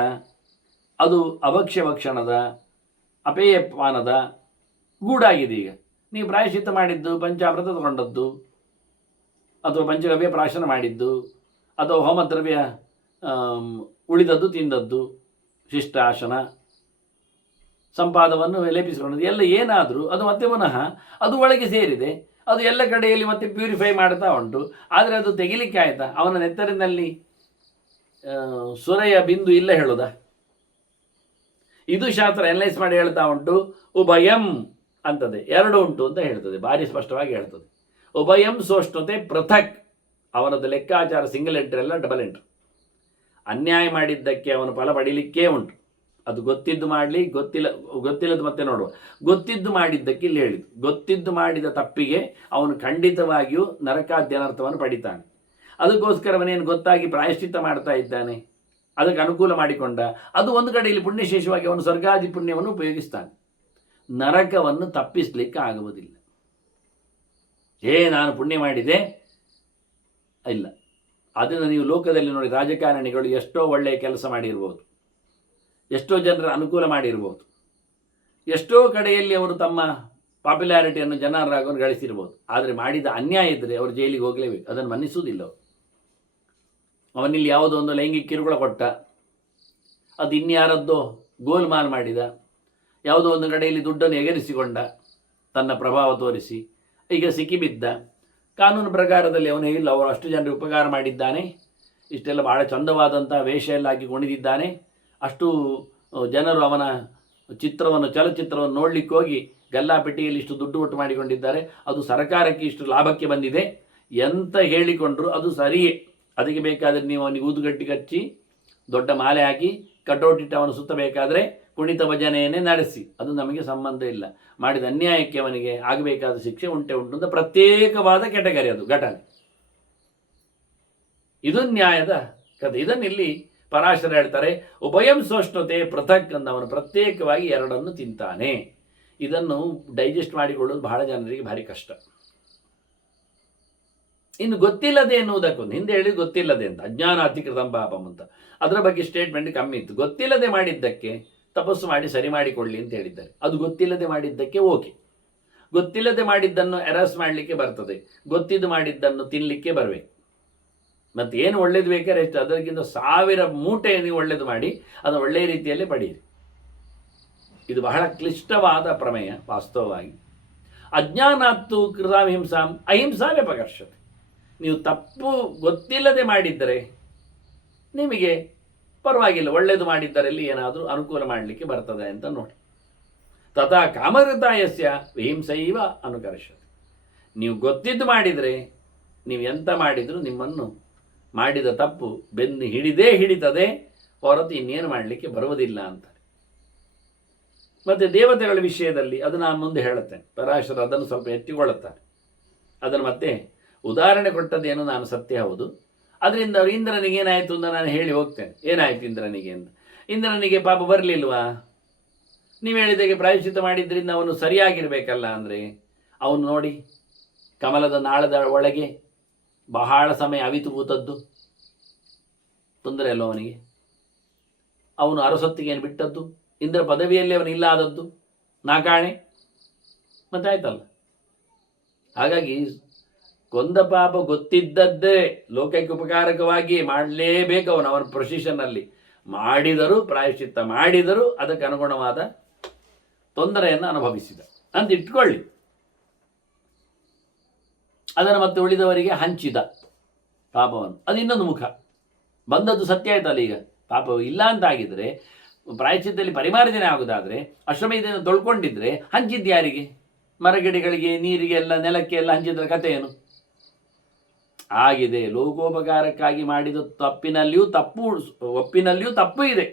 ಅದು ಅಭಕ್ಷ್ಯ ಭಕ್ಷಣದ ಅಪೇಯಪಾನದ ಗೂಡಾಗಿದೆ. ಈಗ ನೀವು ಪ್ರಾಯಶ್ಚಿತ್ತ ಮಾಡಿದ್ದು, ಪಂಚಾಮೃತ ತಗೊಂಡದ್ದು, ಅಥವಾ ಪಂಚಗವ್ಯ ಪ್ರಾಶನ ಮಾಡಿದ್ದು, ಅಥವಾ ಹೋಮದ್ರವ್ಯ ಉಳಿದದ್ದು ತಿಂದದ್ದು, ಶಿಷ್ಟಾಶನ ಸಂಪಾದವನ್ನು ಲೇಪಿಸಿಕೊಂಡದ್ದು ಎಲ್ಲ ಏನಾದರೂ ಅದು ಮತ್ತೆ ಪುನಃ ಅದು ಒಳಗೆ ಸೇರಿದೆ. ಅದು ಎಲ್ಲ ಕಡೆಯಲ್ಲಿ ಮತ್ತೆ ಪ್ಯೂರಿಫೈ ಮಾಡ್ತಾ ಉಂಟು. ಆದರೆ ಅದು ತೆಗಿಲಿಕ್ಕೆ ಆಯ್ತಾ? ಅವನ ನೆತ್ತರಿನಲ್ಲಿ ಸುರೆಯ ಬಿಂದು ಇಲ್ಲ ಹೇಳೋದ? ಇದು ಶಾಸ್ತ್ರ ಅನಲೈಸ್ ಮಾಡಿ ಹೇಳ್ತಾ ಉಂಟು. ಉಭಯಂ ಅಂತದೆ, ಎರಡು ಉಂಟು ಅಂತ ಹೇಳ್ತದೆ, ಭಾರಿ ಸ್ಪಷ್ಟವಾಗಿ ಹೇಳ್ತದೆ. ಉಭಯಂ ಸೋಷ್ಣತೆ ಪೃಥಕ್. ಅವನದ್ದು ಲೆಕ್ಕಾಚಾರ ಸಿಂಗಲ್ ಎಂಟ್ರಿ ಅಲ್ಲ, ಡಬಲ್ ಎಂಟ್ರಿ. ಅನ್ಯಾಯ ಮಾಡಿದ್ದಕ್ಕೆ ಅವನು ಫಲ ಪಡೀಲಿಕ್ಕೇ ಉಂಟು. ಅದು ಗೊತ್ತಿದ್ದು ಮಾಡಲಿ, ಗೊತ್ತಿಲ್ಲದ ಮತ್ತೆ ನೋಡುವ. ಗೊತ್ತಿದ್ದು ಮಾಡಿದ್ದಕ್ಕೆ ಇಲ್ಲಿ ಹೇಳಿದ್ದು, ಗೊತ್ತಿದ್ದು ಮಾಡಿದ ತಪ್ಪಿಗೆ ಅವನು ಖಂಡಿತವಾಗಿಯೂ ನರಕಾದ್ಯನರ್ಥವನ್ನು ಪಡಿತಾನೆ. ಅದಕ್ಕೋಸ್ಕರ ಅವನೇನು ಗೊತ್ತಾಗಿ ಪ್ರಾಯಶ್ಚಿತ್ತ ಮಾಡ್ತಾ ಇದ್ದಾನೆ, ಅದಕ್ಕೆ ಅನುಕೂಲ ಮಾಡಿಕೊಂಡ. ಅದು ಒಂದು ಕಡೆಯಲ್ಲಿ ಪುಣ್ಯಶೇಷವಾಗಿ ಅವನು ಸ್ವರ್ಗಾದಿ ಪುಣ್ಯವನ್ನು ಉಪಯೋಗಿಸ್ತಾನೆ. ನರಕವನ್ನು ತಪ್ಪಿಸಲಿಕ್ಕೆ ಆಗುವುದಿಲ್ಲ. ನಾನು ಪುಣ್ಯ ಮಾಡಿದೆ ಇಲ್ಲ. ಅದನ್ನು ನೀವು ಲೋಕದಲ್ಲಿ ನೋಡಿ, ರಾಜಕಾರಣಿಗಳು ಎಷ್ಟೋ ಒಳ್ಳೆಯ ಕೆಲಸ ಮಾಡಿರ್ಬೋದು, ಎಷ್ಟೋ ಜನರ ಅನುಕೂಲ ಮಾಡಿರ್ಬೋದು, ಎಷ್ಟೋ ಕಡೆಯಲ್ಲಿ ಅವರು ತಮ್ಮ ಪಾಪ್ಯುಲಾರಿಟಿಯನ್ನು ಜನರಾಗೋನು ಗಳಿಸಿರ್ಬೋದು. ಆದರೆ ಮಾಡಿದ ಅನ್ಯಾಯ ಇದ್ದರೆ ಅವರು ಜೈಲಿಗೆ ಹೋಗಲೇಬೇಕು, ಅದನ್ನು ಮನ್ನಿಸುವುದಿಲ್ಲ ಅವರು. ಅವನಿಲ್ಲಿ ಯಾವುದೋ ಒಂದು ಲೈಂಗಿಕ ಕಿರುಕುಳ ಕೊಟ್ಟ, ಅದು ಇನ್ಯಾರದ್ದೋ ಗೋಲ್ಮಾಲ್ ಮಾಡಿದ, ಯಾವುದೋ ಒಂದು ಕಡೆಯಲ್ಲಿ ದುಡ್ಡನ್ನು ಎಗರಿಸಿಕೊಂಡ ತನ್ನ ಪ್ರಭಾವ ತೋರಿಸಿ, ಈಗ ಸಿಕ್ಕಿಬಿದ್ದ. ಕಾನೂನು ಪ್ರಕಾರದಲ್ಲಿ ಅವನು ಇಲ್ಲ, ಅವರು ಅಷ್ಟು ಜನರಿಗೆ ಉಪಕಾರ ಮಾಡಿದ್ದಾನೆ, ಇಷ್ಟೆಲ್ಲ ಭಾಳ ಚಂದವಾದಂಥ ವೇಷ ಎಲ್ಲ ಹಾಕಿ ಕುಣಿದಿದ್ದಾನೆ, ಅಷ್ಟು ಜನರು ಅವನ ಚಲಚಿತ್ರವನ್ನು ನೋಡಲಿಕ್ಕೆ ಹೋಗಿ ಗಲ್ಲಾಪೆಟ್ಟಿಗೆಯಲ್ಲಿ ಇಷ್ಟು ದುಡ್ಡು ಒಟ್ಟು ಮಾಡಿಕೊಂಡಿದ್ದಾರೆ, ಅದು ಸರ್ಕಾರಕ್ಕೆ ಇಷ್ಟು ಲಾಭಕ್ಕೆ ಬಂದಿದೆ ಎಂತ ಹೇಳಿಕೊಂಡ್ರು ಅದು ಸರಿಯೇ. ಅದಕ್ಕೆ ಬೇಕಾದರೆ ನೀವು ಅವನಿಗೆ ಊದುಗಟ್ಟಿ ಕಚ್ಚಿ ದೊಡ್ಡ ಮಾಲೆ ಹಾಕಿ ಕಟೌಟಿಟ್ಟು ಅವನು ಸುತ್ತಬೇಕಾದರೆ ಕುಣಿತ ಭಜನೆಯನ್ನೇ ನಡೆಸಿ, ಅದು ನಮಗೆ ಸಂಬಂಧ ಇಲ್ಲ. ಮಾಡಿದ ಅನ್ಯಾಯಕ್ಕೆ ಅವನಿಗೆ ಆಗಬೇಕಾದ ಶಿಕ್ಷೆ ಉಂಟು ಅಂತ ಪ್ರತ್ಯೇಕವಾದ ಕೆಟಗರಿ, ಅದು ಘಟನೆ. ಇದು ನ್ಯಾಯದ ಕಥೆ. ಇದನ್ನಿಲ್ಲಿ ಪರಾಶರ ಹೇಳ್ತಾರೆ, ಉಭಯಂ ಸೋಷ್ಣತೆ ಪೃಥಕ್ ಅಂದವನು ಪ್ರತ್ಯೇಕವಾಗಿ ಎರಡನ್ನು ತಿಂತಾನೆ. ಇದನ್ನು ಡೈಜೆಸ್ಟ್ ಮಾಡಿಕೊಳ್ಳೋದು ಬಹಳ ಜನರಿಗೆ ಭಾರಿ ಕಷ್ಟ. ಇನ್ನು ಗೊತ್ತಿಲ್ಲದೆ ಎನ್ನುವುದಕ್ಕೊಂದು ಹಿಂದೆ ಹೇಳಿ, ಗೊತ್ತಿಲ್ಲದೆ ಅಂತ ಅಜ್ಞಾನ ಅತಿಕೃತಂ ಪಾಪಂ ಅಂತ, ಅದರ ಬಗ್ಗೆ ಸ್ಟೇಟ್ಮೆಂಟ್ ಕಮ್ಮಿ ಇತ್ತು. ಗೊತ್ತಿಲ್ಲದೆ ಮಾಡಿದ್ದಕ್ಕೆ ತಪಸ್ಸು ಮಾಡಿ ಸರಿ ಮಾಡಿಕೊಳ್ಳಿ ಅಂತ ಹೇಳಿದ್ದಾರೆ. ಅದು ಗೊತ್ತಿಲ್ಲದೆ ಮಾಡಿದ್ದಕ್ಕೆ ಓಕೆ. ಗೊತ್ತಿಲ್ಲದೆ ಮಾಡಿದ್ದನ್ನು ಎರಾಸ್ ಮಾಡಲಿಕ್ಕೆ ಬರ್ತದೆ, ಗೊತ್ತಿದ್ದು ಮಾಡಿದ್ದನ್ನು ತಿನ್ನಲಿಕ್ಕೆ ಬರಬೇಕು. ಮತ್ತು ಏನು ಒಳ್ಳೇದು ಬೇಕಾದ್ರೆ ಎಷ್ಟು, ಅದಕ್ಕಿಂತ 1000 ಮೂಟೆ ನೀವು ಒಳ್ಳೇದು ಮಾಡಿ ಅದನ್ನು ಒಳ್ಳೆಯ ರೀತಿಯಲ್ಲೇ ಪಡೆಯಿರಿ. ಇದು ಬಹಳ ಕ್ಲಿಷ್ಟವಾದ ಪ್ರಮೇಯ ವಾಸ್ತವವಾಗಿ. ಅಜ್ಞಾನಾತ್ತು ಕೃತಾಹಿಂಸಾಂ ಅಹಿಂಸಾ ವ್ಯಪಕರ್ಷತೆ. ನೀವು ತಪ್ಪು ಗೊತ್ತಿಲ್ಲದೆ ಮಾಡಿದ್ದರೆ ನಿಮಗೆ ಪರವಾಗಿಲ್ಲ, ಒಳ್ಳೆಯದು ಮಾಡಿದ್ದರಲ್ಲಿ ಏನಾದರೂ ಅನುಕೂಲ ಮಾಡಲಿಕ್ಕೆ ಬರ್ತದೆ ಅಂತ ನೋಡಿ. ತಥಾ ಕಾಮಹೃತಾಯಸ್ಯ ವಿಹಿಂಸೈವ ಅನುಕರ್ಷತೆ. ನೀವು ಗೊತ್ತಿದ್ದು ಮಾಡಿದರೆ ನೀವು ಎಂತ ಮಾಡಿದರೂ ನಿಮ್ಮನ್ನು ಮಾಡಿದ ತಪ್ಪು ಬೆನ್ನು ಹಿಡಿತದೆ, ಹೊರತು ಇನ್ನೇನು ಮಾಡಲಿಕ್ಕೆ ಬರುವುದಿಲ್ಲ ಅಂತಾರೆ. ಮತ್ತು ದೇವತೆಗಳ ವಿಷಯದಲ್ಲಿ ಅದು ನಾನು ಮುಂದೆ ಹೇಳುತ್ತೇನೆ. ಪರಾಶರ ಅದನ್ನು ಸ್ವಲ್ಪ ಎತ್ತಿಕೊಳ್ಳುತ್ತಾರೆ. ಅದನ್ನು ಮತ್ತೆ ಉದಾಹರಣೆ ಕೊಟ್ಟದ್ದೇನು ನಾನು ಸತ್ಯ ಹೌದು. ಅದರಿಂದ ಅವರು ಇಂದ್ರನಿಗೆ ಏನಾಯಿತು ಅಂತ ನಾನು ಹೇಳಿ ಹೋಗ್ತೇನೆ. ಏನಾಯಿತು ಇಂದ್ರನಿಗೆ ಅಂತ. ಇಂದ್ರನಿಗೆ ಪಾಪ ಬರಲಿಲ್ವಾ? ನೀವು ಹೇಳಿದಾಗೆ ಪ್ರಾಯಶ್ಚಿತ್ತ ಮಾಡಿದ್ರಿಂದ ಅವನು ಸರಿಯಾಗಿರಬೇಕಲ್ಲ. ಅಂದರೆ ಅವನು ನೋಡಿ ಕಮಲದ ನಾಳದ ಒಳಗೆ ಬಹಳ ಸಮಯ ಅವಿತು ಕೂತದ್ದು ತೊಂದರೆ ಅಲ್ಲೋ ಅವನಿಗೆ. ಅವನು ಅರಸೊತ್ತಿಗೇನು ಬಿಟ್ಟದ್ದು, ಇಂದ್ರ ಪದವಿಯಲ್ಲಿ ಅವನು ಇಲ್ಲಾದದ್ದು ನಾಕಾಣೆ ಮತ್ತಾಯ್ತಲ್ಲ. ಹಾಗಾಗಿ ಕೊಂದ ಪಾಪ ಗೊತ್ತಿದ್ದದ್ದೇ ಲೋಕಕ್ಕೆ ಉಪಕಾರಕವಾಗಿ ಮಾಡಲೇಬೇಕು. ಅವನ ಪ್ರೊಸಿಷನ್ನಲ್ಲಿ ಮಾಡಿದರೂ ಪ್ರಾಯಶ್ಚಿತ್ತ ಮಾಡಿದರೂ ಅದಕ್ಕೆ ಅನುಗುಣವಾದ ತೊಂದರೆಯನ್ನು ಅನುಭವಿಸಿದ ಅಂತ ಇಟ್ಕೊಳ್ಳಿ. ಅದನ್ನು ಮತ್ತೆ ಉಳಿದವರಿಗೆ ಹಂಚಿದ ಪಾಪವನ್ನು. ಅದು ಇನ್ನೊಂದು ಮುಖ. ಬಂದದ್ದು ಸತ್ಯ ಆಯ್ತಲ್ಲ. ಈಗ ಪಾಪವು ಇಲ್ಲ ಅಂತ ಆಗಿದ್ರೆ, ಪ್ರಾಯಶ್ಚಿತ್ತದಲ್ಲಿ ಪರಿಮಾರ್ಜನೆ ಆಗುವುದಾದರೆ, ಅಶ್ವಮೇಧದಿಂದ ತೊಳ್ಕೊಂಡಿದ್ರೆ ಹಂಚಿದ್ದು ಯಾರಿಗೆ? ಮರಗಿಡಗಳಿಗೆ, ನೀರಿಗೆ, ಎಲ್ಲ ನೆಲಕ್ಕೆ ಎಲ್ಲ ಹಂಚಿದ ಕಥೆ ಏನು ಆಗಿದೆ? ಲೋಕೋಪಕಾರಕ್ಕಾಗಿ ಮಾಡಿದ ತಪ್ಪಿನಲ್ಲಿಯೂ ಒಪ್ಪಿನಲ್ಲಿಯೂ ತಪ್ಪು ಇದೆ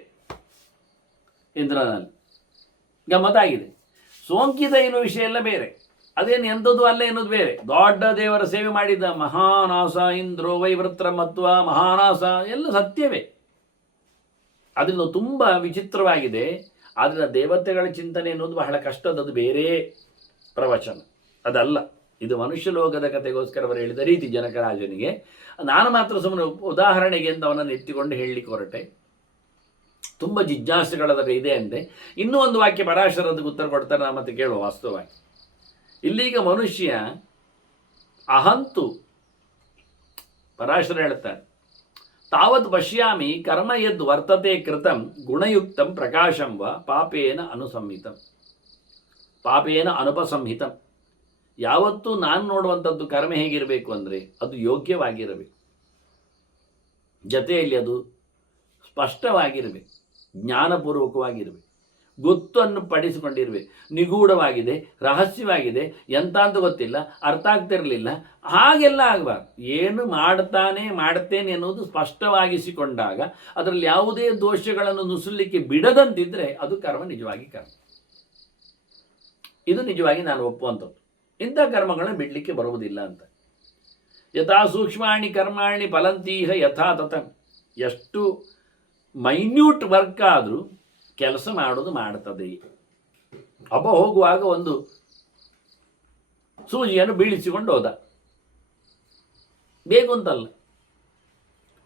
ಇಂದ್ರನಲ್ಲಿ. ಗಮ್ಮತ್ತಾಗಿದೆ. ಸೋಂಕಿತ ಇರುವ ವಿಷಯ ಎಲ್ಲ ಬೇರೆ, ಅದೇನು ಎಂಥದ್ದು ಅಲ್ಲ ಎನ್ನುವುದು ಬೇರೆ. ದೊಡ್ಡ ದೇವರ ಸೇವೆ ಮಾಡಿದ ಮಹಾನಾಸ ಇಂದ್ರೋ ವೈವೃತ್ರ ಮತ್ವ ಮಹಾನಾಸ ಎಲ್ಲ ಸತ್ಯವೇ. ಅದರಿಂದ ತುಂಬ ವಿಚಿತ್ರವಾಗಿದೆ. ಆದರೆ ದೇವತೆಗಳ ಚಿಂತನೆ ಎನ್ನುವುದು ಬಹಳ ಕಷ್ಟದದು, ಬೇರೆ ಪ್ರವಚನ ಅದಲ್ಲ. ಇದು ಮನುಷ್ಯ ಲೋಕದ ಕಥೆಗೋಸ್ಕರ ಅವರು ಹೇಳಿದ ರೀತಿ ಜನಕರಾಜನಿಗೆ. ನಾನು ಮಾತ್ರ ಸುಮ್ಮನೆ ಉದಾಹರಣೆಗೆ ಅಂತ ಅವನನ್ನು ಎತ್ತಿಕೊಂಡು ಹೇಳಲಿಕ್ಕೆ ಹೊರಟೆ. ತುಂಬ ಜಿಜ್ಞಾಸೆಗಳದರ ಇದೆ ಅಂದೆ. ಇನ್ನೂ ಒಂದು ವಾಕ್ಯ ಪರಾಶರದಕ್ಕೆ ಉತ್ತರ ಕೊಡ್ತಾರೆ, ನಾನು ಮತ್ತೆ ಕೇಳುವ. ವಾಸ್ತವವಾಗಿ ಇಲ್ಲೀಗ ಮನುಷ್ಯ ಅಹಂತು ಪರಾಶರ ಹೇಳ್ತಾರೆ, ತಾವತ್ ಪಶ್ಯಾಮಿ ಕರ್ಮ ಯದ್ ವರ್ತತೆ ಕೃತಂ ಗುಣಯುಕ್ತಂ ಪ್ರಕಾಶಂ ವ ಪಾಪೇನ ಅನುಪಸಂಹಿತಂ. ಯಾವತ್ತೂ ನಾನು ನೋಡುವಂಥದ್ದು ಕರ್ಮ ಹೇಗಿರಬೇಕು ಅಂದರೆ ಅದು ಯೋಗ್ಯವಾಗಿರಬೇಕು, ಜೊತೆಯಲ್ಲಿ ಅದು ಸ್ಪಷ್ಟವಾಗಿರಬೇಕು, ಜ್ಞಾನಪೂರ್ವಕವಾಗಿರಬೇಕು, ಗೊತ್ತನ್ನು ಪಡಿಸಿಕೊಂಡಿರಬೇಕು. ನಿಗೂಢವಾಗಿದೆ, ರಹಸ್ಯವಾಗಿದೆ, ಎಂತ ಅಂತ ಗೊತ್ತಿಲ್ಲ, ಅರ್ಥ ಆಗ್ತಿರಲಿಲ್ಲ, ಹಾಗೆಲ್ಲ ಆಗಬಾರ್ದು. ಏನು ಮಾಡ್ತೇನೆ ಅನ್ನೋದು ಸ್ಪಷ್ಟವಾಗಿಸಿಕೊಂಡಾಗ ಅದರಲ್ಲಿ ಯಾವುದೇ ದೋಷಗಳನ್ನು ನುಸುಲಿಕ್ಕೆ ಬಿಡದಂತಿದ್ರೆ ಅದು ಕರ್ಮ ನಿಜವಾಗಿ ಕರ್ಮ. ಇದು ನಿಜವಾಗಿ ನಾನು ಒಪ್ಪುವಂಥದ್ದು. ಇಂಥ ಕರ್ಮಗಳನ್ನು ಬಿಡಲಿಕ್ಕೆ ಬರುವುದಿಲ್ಲ ಅಂತ. ಯಥಾ ಸೂಕ್ಷ್ಮಾಣಿ ಕರ್ಮಾಣಿ ಫಲಂತೀಹ ಯಥಾ ತಥಂ. ಎಷ್ಟು ಮೈನ್ಯೂಟ್ ವರ್ಕ್ ಆದರೂ ಕೆಲಸ ಮಾಡೋದು ಮಾಡ್ತದೆ. ಹೋಗುವಾಗ ಒಂದು ಸೂಜಿಯನ್ನು ಬೀಳಿಸಿಕೊಂಡು ಹೋದ, ಬೇಕು ಅಂತಲ್ಲ.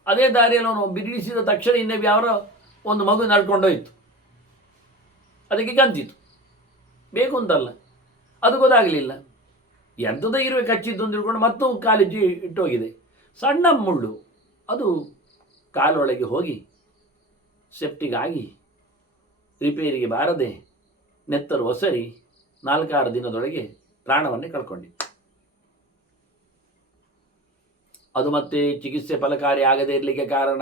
ಅದೇ ದಾರಿಯಲ್ಲಿ ಅವನು ಬೀಳಿಸಿದ ತಕ್ಷಣ ಇನ್ನೊಬ್ಬ ಯಾರೋ ಒಂದು ಮಗು ನಡ್ಕೊಂಡೋಯ್ತು, ಅದಕ್ಕೆ ಕಂತಿತ್ತು, ಬೇಕು ಅಂತಲ್ಲ. ಅದು ಗೊತ್ತಾಗಲಿಲ್ಲ, ಎಂಥದ ಇರುವೆ ಕಚ್ಚಿದ್ದು ಅಂತ ತಿಳ್ಕೊಂಡು ಮತ್ತೂ ಕಾಲಿಜ್ಜಿ ಇಟ್ಟೋಗಿದೆ. ಸಣ್ಣ ಮುಳ್ಳು ಅದು ಕಾಲೊಳಗೆ ಹೋಗಿ ಸೆಪ್ಟಿಗಾಗಿ ರಿಪೇರಿಗೆ ಬಾರದೆ ನೆತ್ತರು ಒಸರಿ 4-6 ದಿನದೊಳಗೆ ಪ್ರಾಣವನ್ನೇ ಕಳ್ಕೊಂಡಿತ್ತು. ಅದು ಮತ್ತೆ ಚಿಕಿತ್ಸೆ ಫಲಕಾರಿ ಆಗದೇ ಇರಲಿಕ್ಕೆ ಕಾರಣ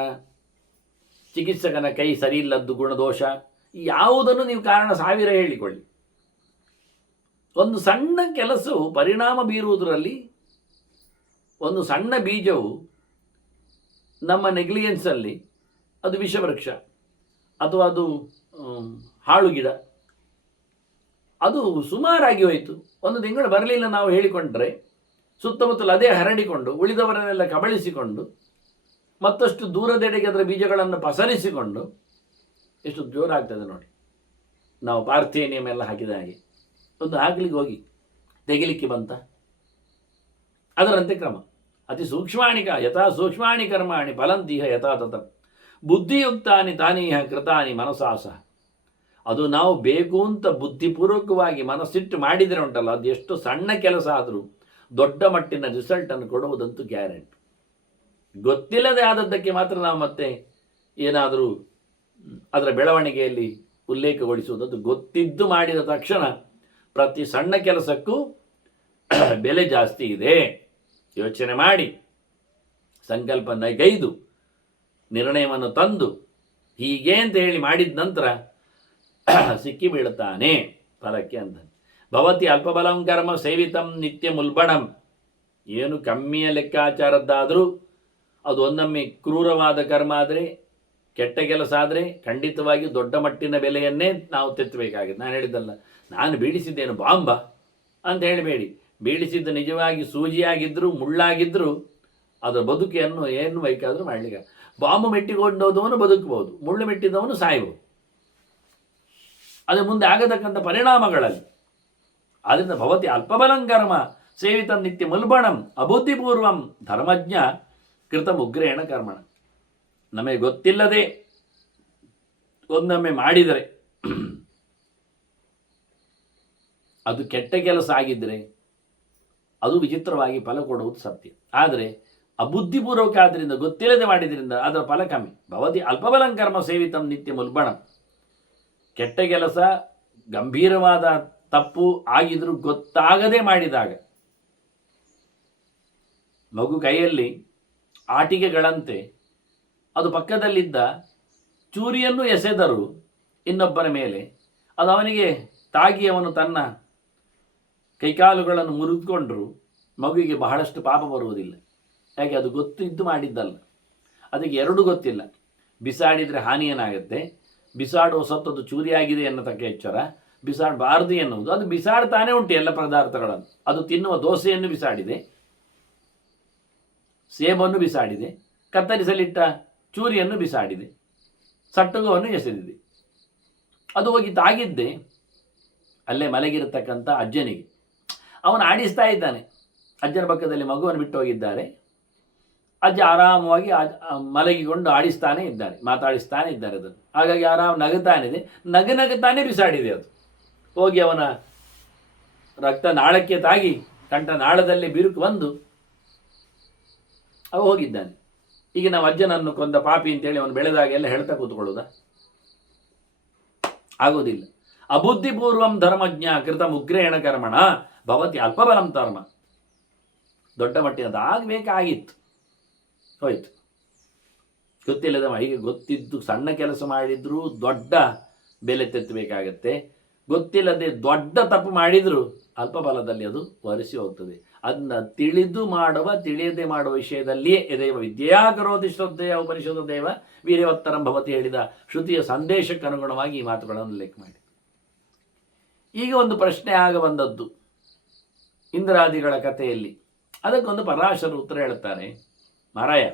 ಚಿಕಿತ್ಸಕನ ಕೈ ಸರಿ ಇಲ್ಲದ್ದು, ಗುಣದೋಷ, ಯಾವುದನ್ನು ನೀವು ಕಾರಣ 1000 ಹೇಳಿಕೊಳ್ಳಿ. ಒಂದು ಸಣ್ಣ ಕೆಲಸವು ಪರಿಣಾಮ ಬೀರುವುದರಲ್ಲಿ, ಒಂದು ಸಣ್ಣ ಬೀಜವು ನಮ್ಮ ನೆಗ್ಲಿಯೆನ್ಸಲ್ಲಿ ಅದು ವಿಷವೃಕ್ಷ ಅಥವಾ ಅದು ಹಾಳು ಗಿಡ, ಅದು ಸುಮಾರಾಗಿ ಹೋಯಿತು. 1 ತಿಂಗಳು ಬರಲಿಲ್ಲ ನಾವು ಹೇಳಿಕೊಂಡ್ರೆ ಸುತ್ತಮುತ್ತಲು ಅದೇ ಹರಡಿಕೊಂಡು ಉಳಿದವರನ್ನೆಲ್ಲ ಕಬಳಿಸಿಕೊಂಡು ಮತ್ತಷ್ಟು ದೂರದೆಡೆಗೆ ಅದರ ಬೀಜಗಳನ್ನು ಪಸರಿಸಿಕೊಂಡು ಎಷ್ಟು ಜೋರಾಗ್ತದೆ ನೋಡಿ. ನಾವು ಪಾರ್ಥೇನಿಯಂ ಎಲ್ಲ ಹಾಕಿದ ಹಾಗೆ ಒಂದು ಹಾಕಲಿಕ್ಕೆ ಹೋಗಿ ತೆಗಿಲಿಕ್ಕೆ ಬಂತ. ಅದರಂತೆ ಕ್ರಮ. ಅತಿ ಸೂಕ್ಷ್ಮಾಣಿಕ ಯಥಾ ಸೂಕ್ಷ್ಮಾಣಿ ಕರ್ಮಾಣಿ ಫಲಂತೀಹ ಯಥಾ ತಥಂ ಬುದ್ಧಿಯುಕ್ತಾನಿ ತಾನೀಹ ಕೃತಾನಿ ಮನಸಾಸ. ಅದು ನಾವು ಬೇಕು ಅಂತ ಬುದ್ಧಿಪೂರ್ವಕವಾಗಿ ಮನಸ್ಸಿಟ್ಟು ಮಾಡಿದರೆ ಉಂಟಲ್ಲ, ಅದು ಎಷ್ಟು ಸಣ್ಣ ಕೆಲಸ ಆದರೂ ದೊಡ್ಡ ಮಟ್ಟಿನ ರಿಸಲ್ಟನ್ನು ಕೊಡುವುದಂತೂ ಗ್ಯಾರಂಟಿ. ಗೊತ್ತಿಲ್ಲದೆ ಆದದ್ದಕ್ಕೆ ಮಾತ್ರ ನಾವು ಮತ್ತೆ ಏನಾದರೂ ಅದರ ಬೆಳವಣಿಗೆಯಲ್ಲಿ ಉಲ್ಲೇಖಗೊಳಿಸುವುದದ್ದು. ಗೊತ್ತಿದ್ದು ಮಾಡಿದ ತಕ್ಷಣ ಪ್ರತಿ ಸಣ್ಣ ಕೆಲಸಕ್ಕೂ ಬೆಲೆ ಜಾಸ್ತಿ ಇದೆ. ಯೋಚನೆ ಮಾಡಿ. ಸಂಕಲ್ಪ ನಗೈದು ನಿರ್ಣಯವನ್ನು ತಂದು ಹೀಗೆ ಅಂತ ಹೇಳಿ ಮಾಡಿದ ನಂತರ ಸಿಕ್ಕಿ ಬೀಳುತ್ತಾನೆ ಫಲಕ್ಕೆ ಅಂತ. ಭವತಿ ಅಲ್ಪಬಲಂ ಕರ್ಮ ಸೇವಿತಂ ನಿತ್ಯ ಮುಲ್ಬಣಂ. ಏನು ಕಮ್ಮಿಯ ಲೆಕ್ಕಾಚಾರದ್ದಾದರೂ ಅದು ಒಂದೊಮ್ಮೆ ಕ್ರೂರವಾದ ಕರ್ಮ ಆದರೆ, ಕೆಟ್ಟ ಕೆಲಸ ಆದರೆ ಖಂಡಿತವಾಗಿ ದೊಡ್ಡ ಮಟ್ಟಿನ ಬೆಲೆಯನ್ನೇ ನಾವು ತೆತ್ತಬೇಕಾಗಿದೆ. ನಾನು ಹೇಳಿದ್ದಲ್ಲ, ನಾನು ಬೀಳಿಸಿದ್ದೇನು ಬಾಂಬ ಅಂತ ಹೇಳಬೇಡಿ. ಬೀಳಿಸಿದ್ದು ನಿಜವಾಗಿ ಸೂಜಿಯಾಗಿದ್ದರೂ ಮುಳ್ಳಾಗಿದ್ದರೂ ಅದರ ಬದುಕಿಯನ್ನು ಏನು ಬೇಕಾದರೂ ಮಾಡಲಿಕ್ಕೆ. ಬಾಂಬು ಮೆಟ್ಟಿಕೊಂಡೋದವನು ಬದುಕಬಹುದು, ಮುಳ್ಳು ಮೆಟ್ಟಿದವನು ಸಾಯಬಹುದು. ಅದು ಮುಂದೆ ಆಗತಕ್ಕಂಥ ಪರಿಣಾಮಗಳಲ್ಲಿ. ಆದ್ದರಿಂದ ಭವತಿ ಅಲ್ಪಬಲಂ ಕರ್ಮ ಸೇವಿತಂ ನಿತ್ಯ ಮುಲ್ಬಣಂ ಅಬುದ್ಧಿಪೂರ್ವಂ ಧರ್ಮಜ್ಞ ಕೃತ ಉಗ್ರೇಣ ಕರ್ಮಣ. ನಮಗೆ ಗೊತ್ತಿಲ್ಲದೆ ಒಂದೊಮ್ಮೆ ಮಾಡಿದರೆ ಅದು ಕೆಟ್ಟ ಕೆಲಸ ಆಗಿದ್ದರೆ ಅದು ವಿಚಿತ್ರವಾಗಿ ಫಲ ಕೊಡುವುದು ಸತ್ಯ. ಆದರೆ ಅಬುದ್ಧಿಪೂರ್ವಕ ಆದ್ದರಿಂದ ಗೊತ್ತಿಲ್ಲದೆ ಮಾಡಿದ್ರಿಂದ ಅದರ ಫಲ ಕಮ್ಮಿ. ಭವತಿ ಅಲ್ಪಬಲಂ ಕರ್ಮ ಸೇವಿತಂ ನಿತ್ಯ ಮುಲ್ಬಣಂ. ಕೆಟ್ಟ ಕೆಲಸ ಗಂಭೀರವಾದ ತಪ್ಪು ಆಗಿದ್ರೂ ಗೊತ್ತಾಗದೆ ಮಾಡಿದಾಗ, ಮಗು ಕೈಯಲ್ಲಿ ಆಟಿಕೆಗಳಂತೆ ಅದು ಪಕ್ಕದಲ್ಲಿದ್ದ ಚೂರಿಯನ್ನು ಎಸೆದರು ಇನ್ನೊಬ್ಬರ ಮೇಲೆ, ಅದು ಅವನಿಗೆ ತಾಗಿ ಅವನು ತನ್ನ ಕೈಕಾಲುಗಳನ್ನು ಮುರಿದುಕೊಂಡ್ರು ಮಗುವಿಗೆ ಬಹಳಷ್ಟು ಪಾಪ ಬರುವುದಿಲ್ಲ. ಯಾಕೆ? ಅದು ಗೊತ್ತಿದ್ದು ಮಾಡಿದ್ದಲ್ಲ. ಅದಕ್ಕೆ ಎರಡೂ ಗೊತ್ತಿಲ್ಲ. ಬಿಸಾಡಿದರೆ ಹಾನಿ ಏನಾಗುತ್ತೆ, ಬಿಸಾಡುವ ಸತ್ತದು ಚೂರಿಯಾಗಿದೆ ಎನ್ನತಕ್ಕ ಎಚ್ಚರ, ಬಿಸಾಡಬಾರದು ಎನ್ನುವುದು. ಅದು ಬಿಸಾಡ್ತಾನೆ ಉಂಟು ಎಲ್ಲ ಪದಾರ್ಥಗಳನ್ನು. ಅದು ತಿನ್ನುವ ದೋಸೆಯನ್ನು ಬಿಸಾಡಿದೆ, ಸೇಬನ್ನು ಬಿಸಾಡಿದೆ, ಕತ್ತರಿಸಲಿಟ್ಟ ಚೂರಿಯನ್ನು ಬಿಸಾಡಿದೆ, ಸಟ್ಟುಗವನ್ನು ಎಸೆದಿದೆ. ಅದು ಹೋಗಿ ತಾಗಿದ್ದೆ ಅಲ್ಲೇ ಮಲಗಿರತಕ್ಕಂಥ ಅಜ್ಜನಿಗೆ. ಅವನು ಆಡಿಸ್ತಾ ಇದ್ದಾನೆ. ಅಜ್ಜನ ಪಕ್ಕದಲ್ಲಿ ಮಗುವನ್ನು ಬಿಟ್ಟು ಹೋಗಿದ್ದಾರೆ. ಅಜ್ಜ ಆರಾಮವಾಗಿ ಮಲಗಿಕೊಂಡು ಆಡಿಸ್ತಾನೆ ಇದ್ದಾರೆ, ಮಾತಾಡಿಸ್ತಾನೆ ಇದ್ದಾರೆ. ಅದನ್ನು ಹಾಗಾಗಿ ಆರಾಮ ನಗುತ್ತಾನಿದೆ, ನಗುತ್ತಾನೆ ಬಿಸಾಡಿದೆ. ಅದು ಹೋಗಿ ಅವನ ರಕ್ತ ನಾಳಕ್ಕೆ ತಾಗಿ ಕಂಠ ನಾಳದಲ್ಲಿ ಬಿರುಕು ಬಂದು ಅವ ಹೋಗಿದ್ದಾನೆ. ಈಗ ನಾವು ಅಜ್ಜನನ್ನು ಕೊಂದ ಪಾಪಿ ಅಂತೇಳಿ ಅವನು ಬೆಳೆದಾಗ ಎಲ್ಲ ಹೇಳ್ತಾ ಕೂತ್ಕೊಳ್ಳೋದ? ಆಗೋದಿಲ್ಲ. ಅಬುದ್ಧಿಪೂರ್ವಂ ಧರ್ಮಜ್ಞ ಕೃತ ಉಗ್ರೇಣ ಕರ್ಮಣ ಭವತಿ ಅಲ್ಪಬಲಂ ಧರ್ಮ. ದೊಡ್ಡ ಮಟ್ಟಿನದಾಗಬೇಕಾಗಿತ್ತು, ಹೋಯ್ತು. ಗೊತ್ತಿಲ್ಲದ ಹೀಗೆ ಗೊತ್ತಿದ್ದು ಸಣ್ಣ ಕೆಲಸ ಮಾಡಿದ್ರೂ ದೊಡ್ಡ ಬೆಲೆ ತೆತ್ತಬೇಕಾಗತ್ತೆ. ಗೊತ್ತಿಲ್ಲದೆ ದೊಡ್ಡ ತಪ್ಪು ಮಾಡಿದರೂ ಅಲ್ಪ ಫಲದಲ್ಲಿ ಅದು ಒರೆಸಿ ಹೋಗ್ತದೆ. ಅದನ್ನ ತಿಳಿದು ಮಾಡುವ ತಿಳಿಯದೆ ಮಾಡುವ ವಿಷಯದಲ್ಲಿಯೇ ಎದೈವ ವಿದ್ಯೆಯಾ ಕರೋತಿ ಶ್ರದ್ಧೆಯ ಉಪನಿಷದ ದೇವ ವೀರ್ಯವತ್ತರಂ ಭವತಿ ಹೇಳಿದ ಶ್ರುತಿಯ ಸಂದೇಶಕ್ಕೆ ಅನುಗುಣವಾಗಿ ಈ ಮಾತುಗಳನ್ನು ಉಲ್ಲೇಖ ಮಾಡಿ. ಈಗ ಒಂದು ಪ್ರಶ್ನೆ ಆಗ ಬಂದದ್ದು ಇಂದ್ರಾದಿಗಳ ಕಥೆಯಲ್ಲಿ. ಅದಕ್ಕೊಂದು ಪರಾಶರ ಉತ್ತರ ಹೇಳುತ್ತಾರೆ. ಮಾರಾಯ,